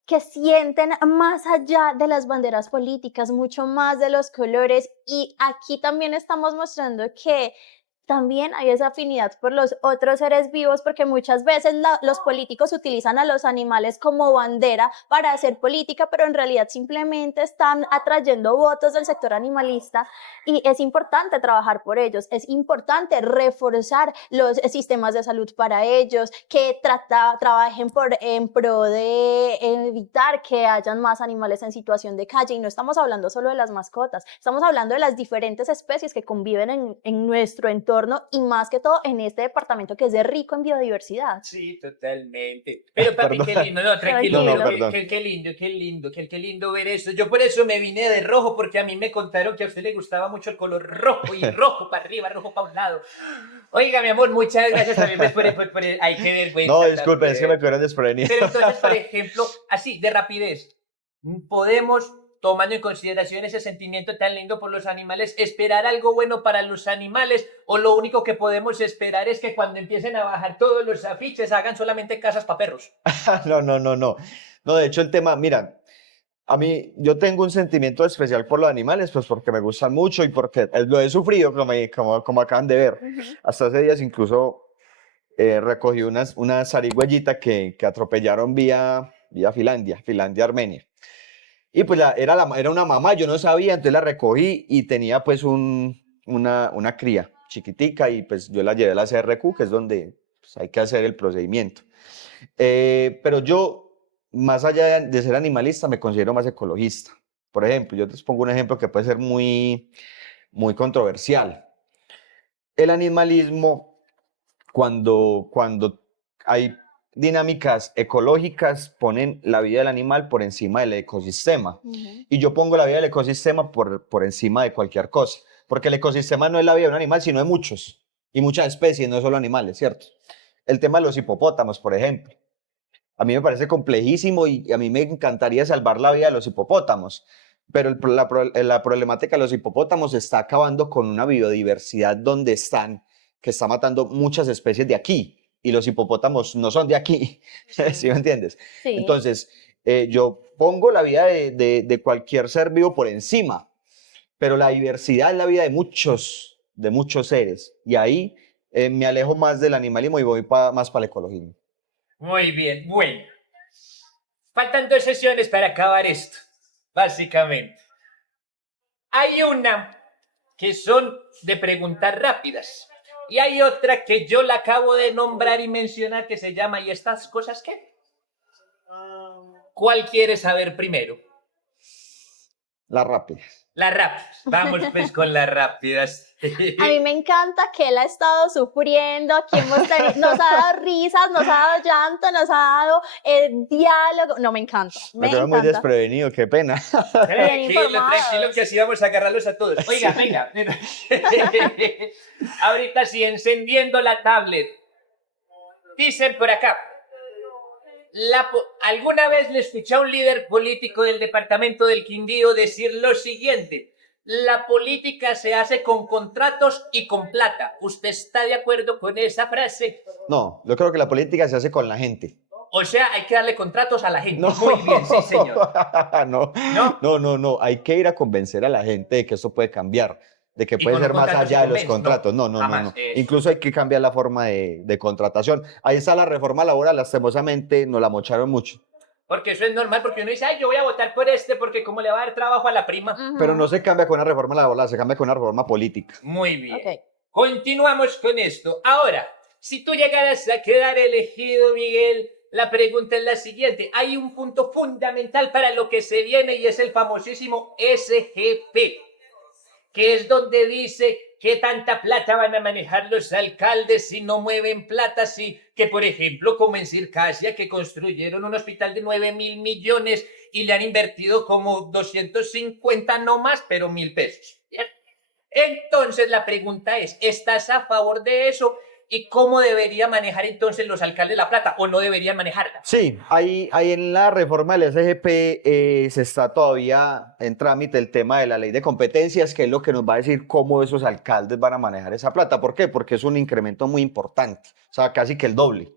que sienten más allá de las banderas políticas, mucho más de los colores. Y aquí también estamos mostrando que también hay esa afinidad por los otros seres vivos, porque muchas veces los políticos utilizan a los animales como bandera para hacer política, pero en realidad simplemente están atrayendo votos del sector animalista y es importante trabajar por ellos, es importante reforzar los sistemas de salud para ellos, que trabajen en pro de evitar que hayan más animales en situación de calle, y no estamos hablando solo de las mascotas, estamos hablando de las diferentes especies que conviven en nuestro entorno y más que todo en este departamento que es de rico en biodiversidad. Sí, totalmente. Pero papi, qué lindo, no, tranquilo, No, perdón. qué lindo ver esto. Yo por eso me vine de rojo, porque a mí me contaron que a usted le gustaba mucho el color rojo, y rojo para arriba, rojo para un lado. Oiga, mi amor, muchas gracias también pues, ay, qué vergüenza. No, disculpen, es que me también. quedaron desprevenido. Pero entonces, por ejemplo, así, de rapidez, podemos, tomando en consideración ese sentimiento tan lindo por los animales, esperar algo bueno para los animales, o lo único que podemos esperar es que cuando empiecen a bajar todos los afiches hagan solamente casas para perros. No, no, no, no. No, de hecho el tema, mira, a mí yo tengo un sentimiento especial por los animales, pues porque me gustan mucho y porque lo he sufrido, como acaban de ver. Hasta hace días incluso recogí una zarigüeyita que atropellaron vía Finlandia, Armenia. Y pues era una mamá, yo no sabía, entonces la recogí y tenía pues una cría chiquitica y pues yo la llevé a la CRQ, que es donde pues, hay que hacer el procedimiento. Pero yo, más allá de ser animalista, me considero más ecologista. Por ejemplo, yo te pongo un ejemplo que puede ser muy controversial. El animalismo, cuando hay dinámicas ecológicas, ponen la vida del animal por encima del ecosistema. Y yo pongo la vida del ecosistema por encima de cualquier cosa. Porque el ecosistema no es la vida de un animal, sino de muchos. Y muchas especies, no solo animales, ¿cierto? El tema de los hipopótamos, por ejemplo. A mí me parece complejísimo y a mí me encantaría salvar la vida de los hipopótamos. Pero la problemática de los hipopótamos está acabando con una biodiversidad donde están, que está matando muchas especies de aquí. Y los hipopótamos no son de aquí, ¿sí me entiendes? Sí. Entonces, yo pongo la vida de cualquier ser vivo por encima, pero la diversidad es la vida de muchos seres. Y ahí me alejo más del animalismo y voy más para el ecologismo. Muy bien, bueno. Faltan 2 sesiones para acabar esto, básicamente. Hay una que son de preguntas rápidas. Y hay otra que yo la acabo de nombrar y mencionar que se llama ¿y estas cosas qué? ¿Cuál quieres saber primero? Las rápidas. Las rápidas. Vamos pues con las rápidas. A mí me encanta que él ha estado sufriendo, aquí nos ha dado risas, nos ha dado llanto, nos ha dado diálogo. No, me encanta. Me quedo muy desprevenido, qué pena. Tranquilo, que así vamos a agarrarlos a todos. Oiga, venga. Ahorita sí, encendiendo la tablet. Dicen por acá. ¿Alguna vez le escuché a un líder político del departamento del Quindío decir lo siguiente? La política se hace con contratos y con plata. ¿Usted está de acuerdo con esa frase? No, yo creo que la política se hace con la gente. O sea, hay que darle contratos a la gente. No. Muy bien, sí, señor. No, hay que ir a convencer a la gente de que esto puede cambiar, de que puede ser más allá de los contratos. No. Incluso hay que cambiar la forma de contratación. Ahí está la reforma laboral, lastimosamente nos la mocharon mucho. Porque eso es normal, porque uno dice, ay, yo voy a votar por este porque como le va a dar trabajo a la prima. Pero no se cambia con una reforma laboral, se cambia con una reforma política. Muy bien. Okay. Continuamos con esto. Ahora, si tú llegaras a quedar elegido, Miguel, la pregunta es la siguiente. Hay un punto fundamental para lo que se viene y es el famosísimo SGP, que es donde dice qué tanta plata van a manejar los alcaldes si no mueven plata, si que por ejemplo como en Circasia que construyeron un hospital de 9.000 millones y le han invertido como 250 no más, pero 1.000 pesos. ¿Bien? Entonces la pregunta es, ¿estás a favor de eso? ¿Y cómo debería manejar entonces los alcaldes la plata o no deberían manejarla? Sí, ahí en la reforma del SGP se está todavía en trámite el tema de la ley de competencias, que es lo que nos va a decir cómo esos alcaldes van a manejar esa plata. ¿Por qué? Porque es un incremento muy importante, o sea, casi que el doble.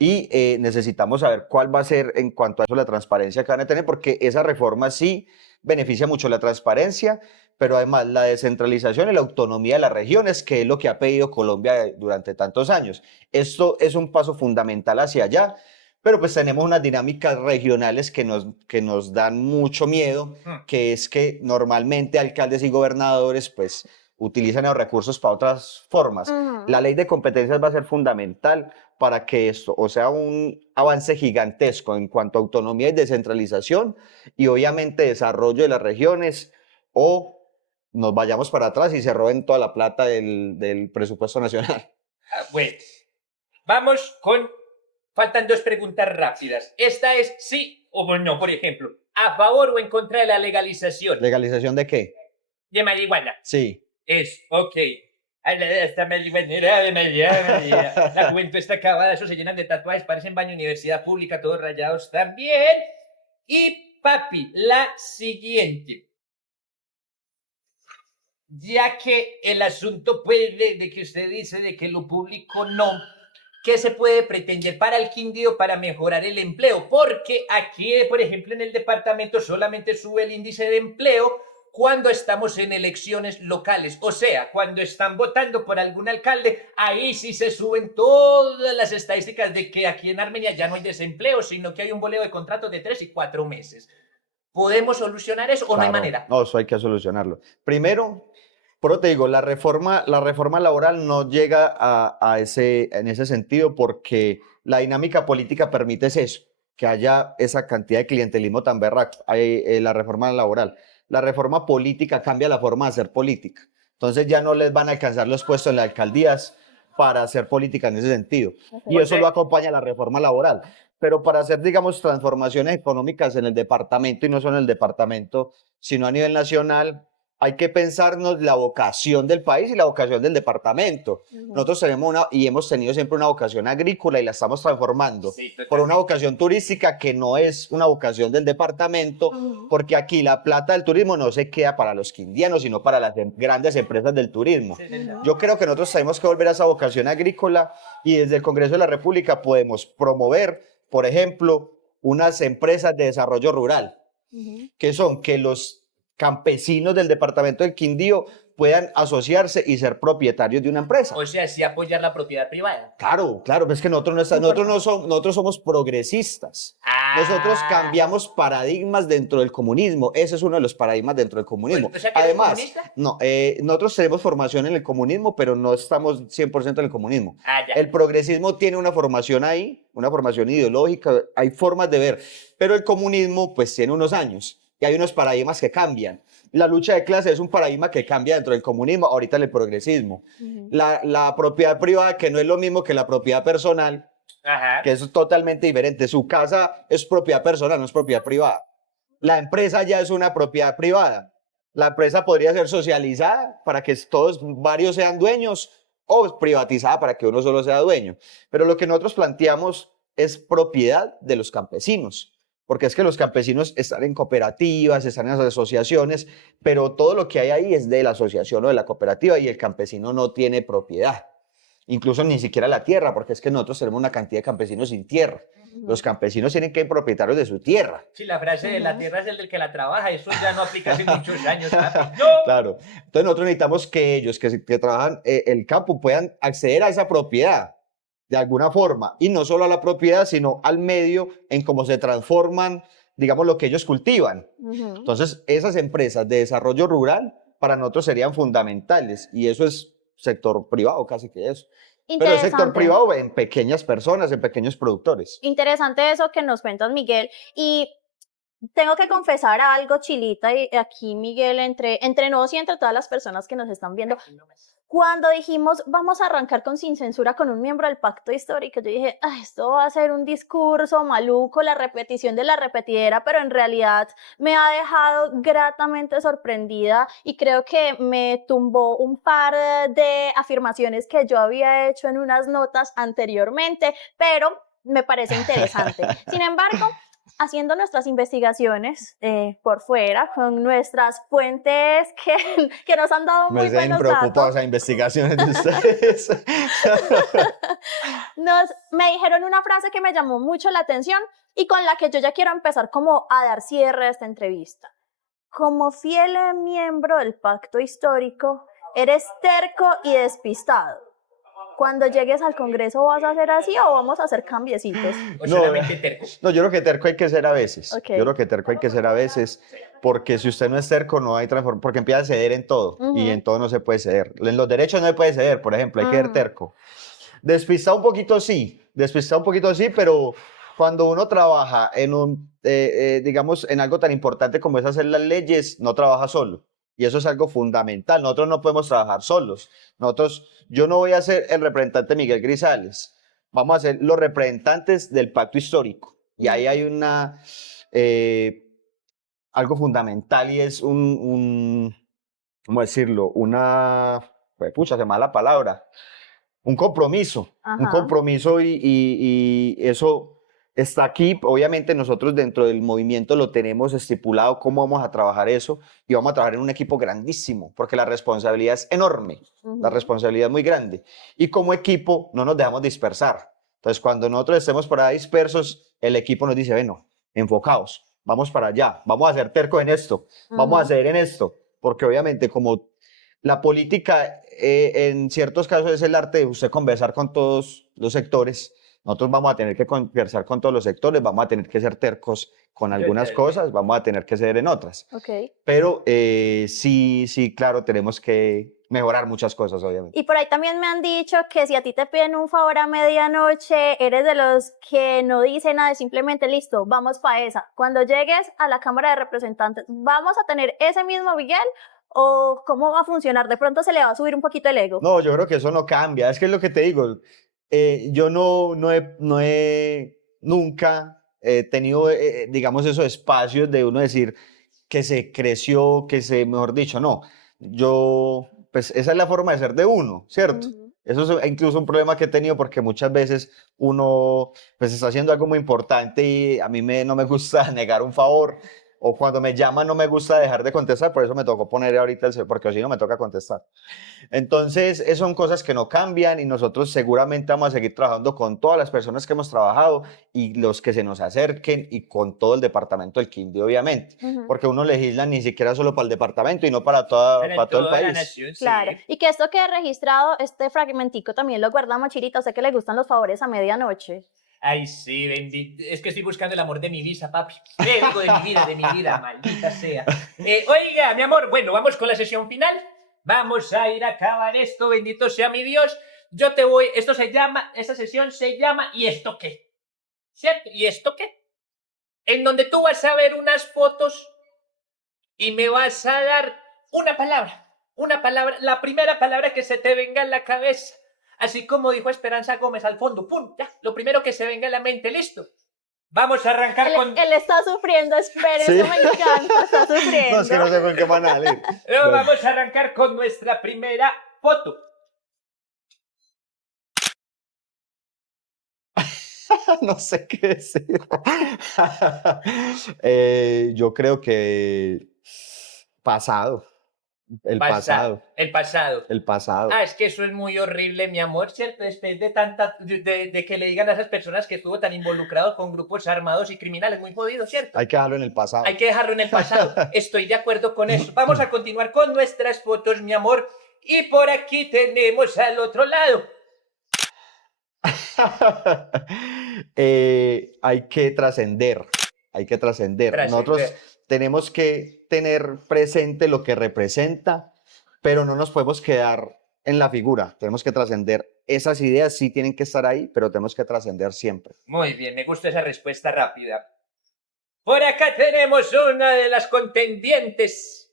Y necesitamos saber cuál va a ser en cuanto a eso la transparencia que van a tener, porque esa reforma sí beneficia mucho la transparencia, pero además la descentralización y la autonomía de las regiones, que es lo que ha pedido Colombia durante tantos años. Esto es un paso fundamental hacia allá, pero pues tenemos unas dinámicas regionales que nos dan mucho miedo, que es que normalmente alcaldes y gobernadores pues utilizan los recursos para otras formas. La ley de competencias va a ser fundamental para que esto, o sea, un avance gigantesco en cuanto a autonomía y descentralización y obviamente desarrollo de las regiones, o nos vayamos para atrás y se roben toda la plata del presupuesto nacional. Bueno, vamos con... Faltan 2 preguntas rápidas. Esta es sí o no, por ejemplo. ¿A favor o en contra de la legalización ¿Legalización de qué? de marihuana? Sí. Es, ok. Esta la juventud está acabada, eso se llenan de tatuajes, parecen baño universidad pública, todos rayados también. Y papi, la siguiente. Ya que el asunto puede de que usted dice de que lo público no, ¿qué se puede pretender para el Quindío para mejorar el empleo? Porque aquí, por ejemplo, en el departamento solamente sube el índice de empleo cuando estamos en elecciones locales. O sea, cuando están votando por algún alcalde, ahí sí se suben todas las estadísticas de que aquí en Armenia ya no hay desempleo, sino que hay un boleo de contratos de 3 y 4 meses. ¿Podemos solucionar eso o no hay manera? No, eso hay que solucionarlo. Primero, pero te digo, la reforma laboral no llega en ese sentido porque la dinámica política permite eso, que haya esa cantidad de clientelismo tan berraco. Hay, la reforma laboral. La reforma política cambia la forma de hacer política. Entonces ya no les van a alcanzar los puestos en las alcaldías para hacer política en ese sentido. Y eso lo acompaña la reforma laboral. Pero para hacer, digamos, transformaciones económicas en el departamento, y no solo en el departamento, sino a nivel nacional, hay que pensarnos la vocación del país y la vocación del departamento. Nosotros tenemos y hemos tenido siempre una vocación agrícola y la estamos transformando por una vocación turística que no es una vocación del departamento, porque aquí la plata del turismo no se queda para los quindianos, sino para las grandes empresas del turismo. Yo creo que nosotros tenemos que volver a esa vocación agrícola y desde el Congreso de la República podemos promover, por ejemplo, unas empresas de desarrollo rural, que son que los campesinos del departamento del Quindío puedan asociarse y ser propietarios de una empresa. O sea, sí apoyar la propiedad privada. Claro, es que nosotros somos progresistas. Nosotros cambiamos paradigmas dentro del comunismo. Ese es uno de los paradigmas dentro del comunismo. O sea, ¿que además, eres comunista? no, nosotros tenemos formación en el comunismo, pero no estamos 100% en el comunismo. Ya. El progresismo tiene una formación ahí, una formación ideológica, hay formas de ver, pero el comunismo pues tiene unos años. Y hay unos paradigmas que cambian. La lucha de clases es un paradigma que cambia dentro del comunismo, ahorita en el progresismo. La propiedad privada, que no es lo mismo que la propiedad personal, que es totalmente diferente. Su casa es propiedad personal, no es propiedad privada. La empresa ya es una propiedad privada. La empresa podría ser socializada para que varios sean dueños, o privatizada para que uno solo sea dueño. Pero lo que nosotros planteamos es propiedad de los campesinos. Porque es que los campesinos están en cooperativas, están en las asociaciones, pero todo lo que hay ahí es de la asociación o de la cooperativa y el campesino no tiene propiedad. Incluso ni siquiera la tierra, porque es que nosotros tenemos una cantidad de campesinos sin tierra. Los campesinos tienen que ser propietarios de su tierra. Sí, la frase de la tierra es el del que la trabaja, eso ya no aplica hace muchos años. ¡No! Claro. Entonces nosotros necesitamos que ellos que trabajan el campo puedan acceder a esa propiedad de alguna forma, y no solo a la propiedad, sino al medio en cómo se transforman, digamos, lo que ellos cultivan. Entonces, esas empresas de desarrollo rural para nosotros serían fundamentales, y eso es sector privado, casi que eso. Pero el sector privado en pequeñas personas, en pequeños productores. Interesante eso que nos cuentas, Miguel, y tengo que confesar algo, Chilita, y aquí Miguel, entre nos y entre todas las personas que nos están viendo. Cuando dijimos, vamos a arrancar con Sin Censura con un miembro del Pacto Histórico, yo dije, esto va a ser un discurso maluco, la repetición de la repetidera, pero en realidad me ha dejado gratamente sorprendida y creo que me tumbó un par de afirmaciones que yo había hecho en unas notas anteriormente, pero me parece interesante. Sin embargo, haciendo nuestras investigaciones por fuera, con nuestras fuentes que nos han dado muy buenos datos. Me preocupados esas investigaciones de ustedes. Me dijeron una frase que me llamó mucho la atención y con la que yo ya quiero empezar como a dar cierre a esta entrevista. como fiel miembro del pacto histórico, eres terco y despistado. Cuando llegues al Congreso, ¿vas a hacer así o vamos a hacer cambiecitos? O No, solamente terco. No, yo creo que terco hay que ser a veces. Ok. Yo creo que terco hay que ser a veces, porque si usted no es terco, no hay transformación, porque empieza a ceder en todo, y en todo no se puede ceder. En los derechos no se puede ceder, por ejemplo, hay que ser terco. Despistado un poquito sí, pero cuando uno trabaja en digamos, en algo tan importante como es hacer las leyes, no trabaja solo. Y eso es algo fundamental. Nosotros no podemos trabajar solos. Yo no voy a ser el representante Miguel Grisales. Vamos a ser los representantes del pacto histórico. Y ahí hay algo fundamental y es ¿cómo decirlo? Pucha, se me va la palabra. Un compromiso y eso está aquí. Obviamente nosotros dentro del movimiento lo tenemos estipulado cómo vamos a trabajar eso y vamos a trabajar en un equipo grandísimo porque la responsabilidad es enorme, la responsabilidad es muy grande y como equipo no nos dejamos dispersar. Entonces cuando nosotros estemos por ahí dispersos, el equipo nos dice, bueno, enfocaos, vamos para allá, vamos a ser tercos en esto, vamos a hacer en esto, porque obviamente como la política, en ciertos casos, es el arte de usted conversar con todos los sectores. Nosotros vamos a tener que conversar con todos los sectores, vamos a tener que ser tercos con algunas cosas, vamos a tener que ceder en otras. Pero sí, claro, tenemos que mejorar muchas cosas, obviamente. Y por ahí también me han dicho que si a ti te piden un favor a medianoche, eres de los que no dicen nada, simplemente listo, vamos para esa. Cuando llegues a la Cámara de Representantes, ¿vamos a tener ese mismo Miguel? ¿O cómo va a funcionar? ¿De pronto se le va a subir un poquito el ego? No, yo creo que eso no cambia. Es que es lo que te digo. Yo nunca he tenido, digamos, esos espacios de uno decir que se creció, mejor dicho, no. Pues esa es la forma de ser de uno, ¿cierto? Eso es incluso un problema que he tenido porque muchas veces uno pues está haciendo algo muy importante y a mí no me gusta negar un favor. O cuando me llaman no me gusta dejar de contestar, por eso me tocó poner ahorita porque si no me toca contestar. Entonces, son cosas que no cambian y nosotros seguramente vamos a seguir trabajando con todas las personas que hemos trabajado y los que se nos acerquen y con todo el departamento del Quindío, obviamente. Porque uno legisla ni siquiera solo para el departamento y no para todo el país. Nación, claro, y que esto quede registrado, este fragmentico también lo guardamos, Chirita, o sea que le gustan los favores a medianoche. Ay, sí, bendito. Es que estoy buscando el amor de mi vida, papi. Digo, de mi vida, maldita sea. Oiga, mi amor, bueno, vamos con la sesión final. Vamos a ir a acabar esto, bendito sea mi Dios. Esta sesión se llama ¿y esto qué? ¿Cierto? ¿Y esto qué? En donde tú vas a ver unas fotos y me vas a dar una palabra, la primera palabra que se te venga en la cabeza. Así como dijo Esperanza Gómez al fondo, ¡pum! Ya, lo primero que se venga a la mente, listo. Vamos a arrancar con... Él está sufriendo, esperen, ¿sí? Eso me encanta, está sufriendo. No, es que no sé con qué van a salir. Vamos a arrancar con nuestra primera foto. No sé qué decir. Yo creo que pasado. El pasado. Ah, es que eso es muy horrible, mi amor, ¿cierto? Después de que le digan a esas personas que estuvo tan involucrado con grupos armados y criminales, muy jodido, ¿cierto? Hay que dejarlo en el pasado. Estoy de acuerdo con eso. Vamos a continuar con nuestras fotos, mi amor. Y por aquí tenemos al otro lado. Hay que trascender. Nosotros tenemos que tener presente lo que representa, pero no nos podemos quedar en la figura. Tenemos que trascender. Esas ideas sí tienen que estar ahí, pero tenemos que trascender siempre. Muy bien, me gusta esa respuesta rápida. Por acá tenemos una de las contendientes.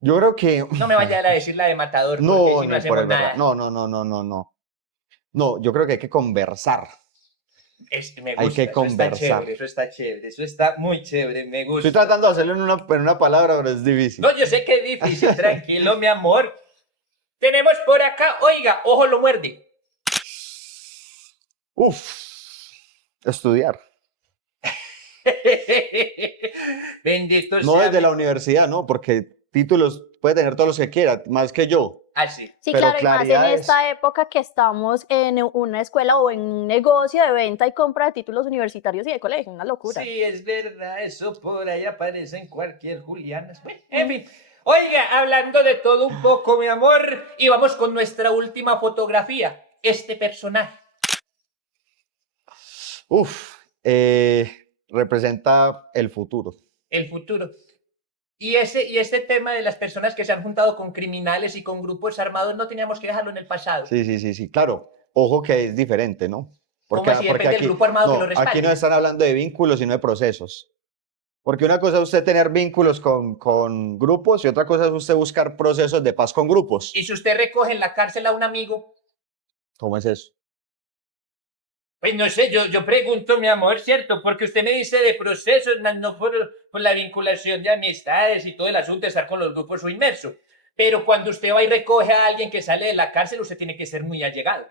Yo creo que... No me vaya a decir la de Matador, porque no, si no hacemos nada. No, yo creo que hay que conversar. Hay que conversar. Eso está chévere, eso está muy chévere, me gusta. Estoy tratando de hacerlo en una palabra, pero es difícil. No, yo sé que es difícil, tranquilo, mi amor. Tenemos por acá, oiga, ojo lo muerde. Estudiar. Bendito sea. No desde la universidad, no, porque títulos puede tener todos los que quiera, más que yo. Así. Sí, Pero claro, y más en claridades. esta época que estamos en una escuela o en un negocio de venta y compra de títulos universitarios y de colegio, una locura. Sí, es verdad, eso por ahí aparece en cualquier Julianas. Bueno, en fin. Oiga, hablando de todo un poco, mi amor, y vamos con nuestra última fotografía. Este personaje. Uf, representa el futuro. El futuro. Y ese tema de las personas que se han juntado con criminales y con grupos armados no teníamos que dejarlo en el pasado. Sí, claro. Ojo que es diferente, ¿no? ¿Cómo así? Depende del grupo armado que lo respalde. aquí no están hablando de vínculos, sino de procesos. Porque una cosa es usted tener vínculos con grupos y otra cosa es usted buscar procesos de paz con grupos. Y si usted recoge en la cárcel a un amigo, ¿Cómo es eso? pues no sé, yo pregunto, mi amor, ¿cierto? Porque usted me dice de procesos, más no por la vinculación de amistades y todo el asunto de estar con los grupos o inmerso. Pero cuando usted va y recoge a alguien que sale de la cárcel, usted tiene que ser muy allegado.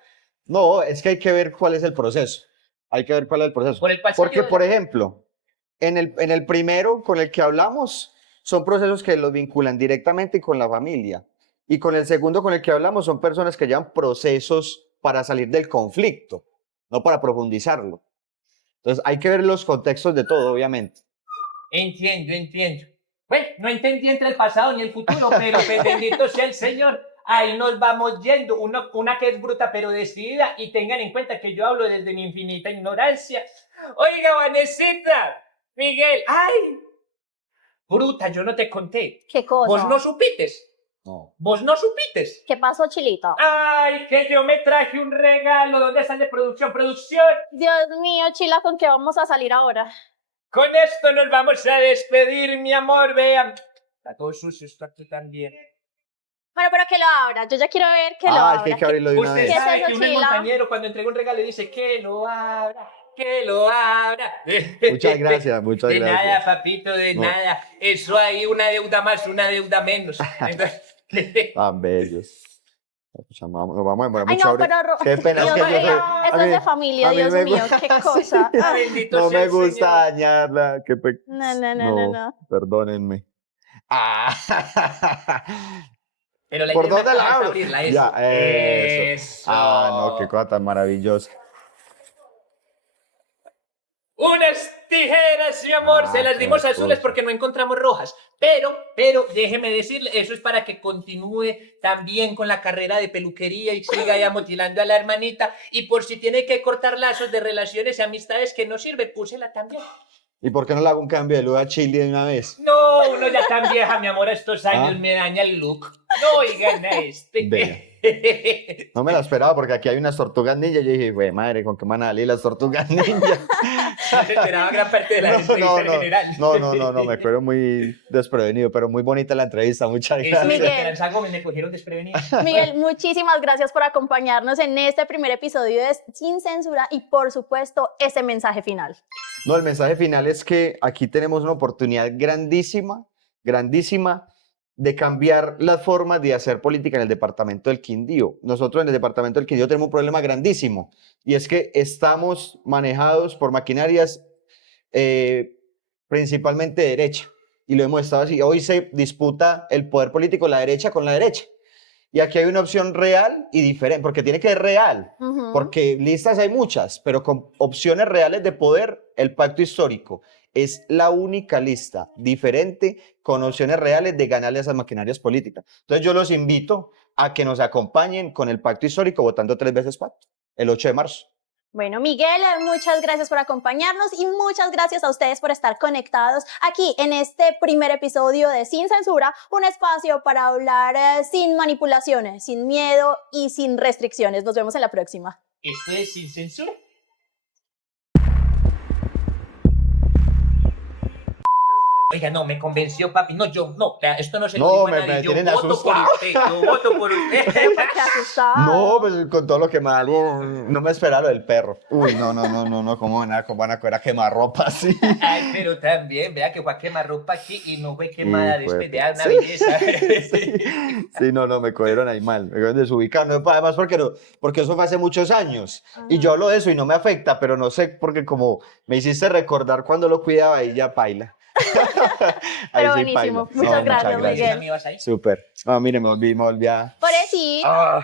No, es que hay que ver cuál es el proceso. Hay que ver cuál es el proceso. Por el pasillo Porque, de por la- ejemplo, en el primero con el que hablamos, son procesos que los vinculan directamente con la familia. Y con el segundo con el que hablamos, son personas que llevan procesos para salir del conflicto, no para profundizarlo. Entonces, hay que ver los contextos de todo, obviamente. Entiendo. Bueno, no entendí entre el pasado ni el futuro, pero pues, bendito sea el Señor. Ahí nos vamos yendo, una que es bruta pero decidida, y tengan en cuenta que yo hablo desde mi infinita ignorancia. Oiga, Vanesita, Miguel, ¡ay! Bruta, yo no te conté. ¿Qué cosa? ¿Vos no supites? No. ¿Vos no supites? ¿Qué pasó, Chilito? ¡Ay, que yo me traje un regalo! ¿Dónde sale producción? ¡Producción! Dios mío, Chila, ¿con qué vamos a salir ahora? Con esto nos vamos a despedir, mi amor, vean. Está todo sucio esto aquí también. Bueno, pero que lo abra. Yo ya quiero ver que lo Ah, es abra. que hay que abrirlo de una Usted vez. ¿Qué es sabe eso, que uno es Chila? montañero cuando entrega un regalo y dice que lo abra, que lo abra. Muchas gracias, muchas De gracias. nada, papito, de No. nada. Eso ahí, una deuda más, una deuda menos. Entonces, Tan bellos. Pucha, nos vamos a demorar Ay, mucho no, abrir. pero... Qué pena, es Dios que yo mío, soy- eso a es mí- de familia, a mí Dios me mío, gusta- qué cosa. Ah, bendito No sea me el gusta Señor. dañarla. No. Perdónenme. Ah. Pero la ¿Por idea es dónde la es abro? abrirla, eso. Ya, eso. Eso. Ah, no, qué cosa tan maravillosa. Unas tijeras, mi amor, Ah, se las qué dimos azules cosa. porque no encontramos rojas. Pero, déjeme decirle, eso es para que continúe también con la carrera de peluquería y siga ya motilando a la hermanita. Y por si tiene que cortar lazos de relaciones y amistades que no sirven, púsela también. ¿Y por qué no le hago un cambio de luz a Chile de una vez? No, uno ya tan vieja, mi amor, a estos años Ah. me daña el look. No oigan a este. Vea. No me la esperaba porque aquí hay unas tortugas ninja. Yo dije, güey, madre, ¿con qué van a salir las tortugas ninja? No se esperaba gran parte de la entrevista en general. No, me acuerdo muy desprevenido, pero muy bonita la entrevista. Muchas Eso gracias. de Miguel. Esperanza Gómez me cogieron desprevenido. Miguel, muchísimas gracias por acompañarnos en este primer episodio de Sin Censura y, por supuesto, ese mensaje final. No, el mensaje final es que aquí tenemos una oportunidad grandísima de cambiar las formas de hacer política en el departamento del Quindío. Nosotros en el departamento del Quindío tenemos un problema grandísimo y es que estamos manejados por maquinarias principalmente de derecha y lo hemos estado así. Hoy se disputa el poder político la derecha con la derecha y aquí hay una opción real y diferente, porque tiene que ser real. Ujú. Porque listas hay muchas, pero con opciones reales de poder, el pacto histórico es la única lista diferente con opciones reales de ganarle a esas maquinarias políticas. Entonces yo los invito a que nos acompañen con el pacto histórico votando 3 veces pacto, el 8 de marzo. Bueno, Miguel, muchas gracias por acompañarnos y muchas gracias a ustedes por estar conectados aquí en este primer episodio de Sin Censura, un espacio para hablar sin manipulaciones, sin miedo y sin restricciones. Nos vemos en la próxima. Esto es Sin Censura. Oiga, no, me convenció, papi. No, yo, no, vea, esto no se lo No, digo a me nadie. Yo tienen voto por asustado. usted, yo voto por usted. Qué asustado. No, pues con todo lo que me no me esperaba lo del perro. Uy, no, ¿cómo van a coger a quemar ropa así? Ay, pero también, vea que fue a quemar ropa aquí y no fue quemada Sí, después fue, de una sí. belleza. Sí, no, me cogieron ahí mal, me cogieron desubicado. No, además, porque eso fue hace muchos años. Y yo hablo de eso y no me afecta, pero no sé, porque como me hiciste recordar cuando lo cuidaba y ya paila. Ahí Pero sí buenísimo. paila. Muchas No, gracias, ¿Qué Miguel. me ibas ahí? Súper. No, mire, me volví a... Por eso. Ah.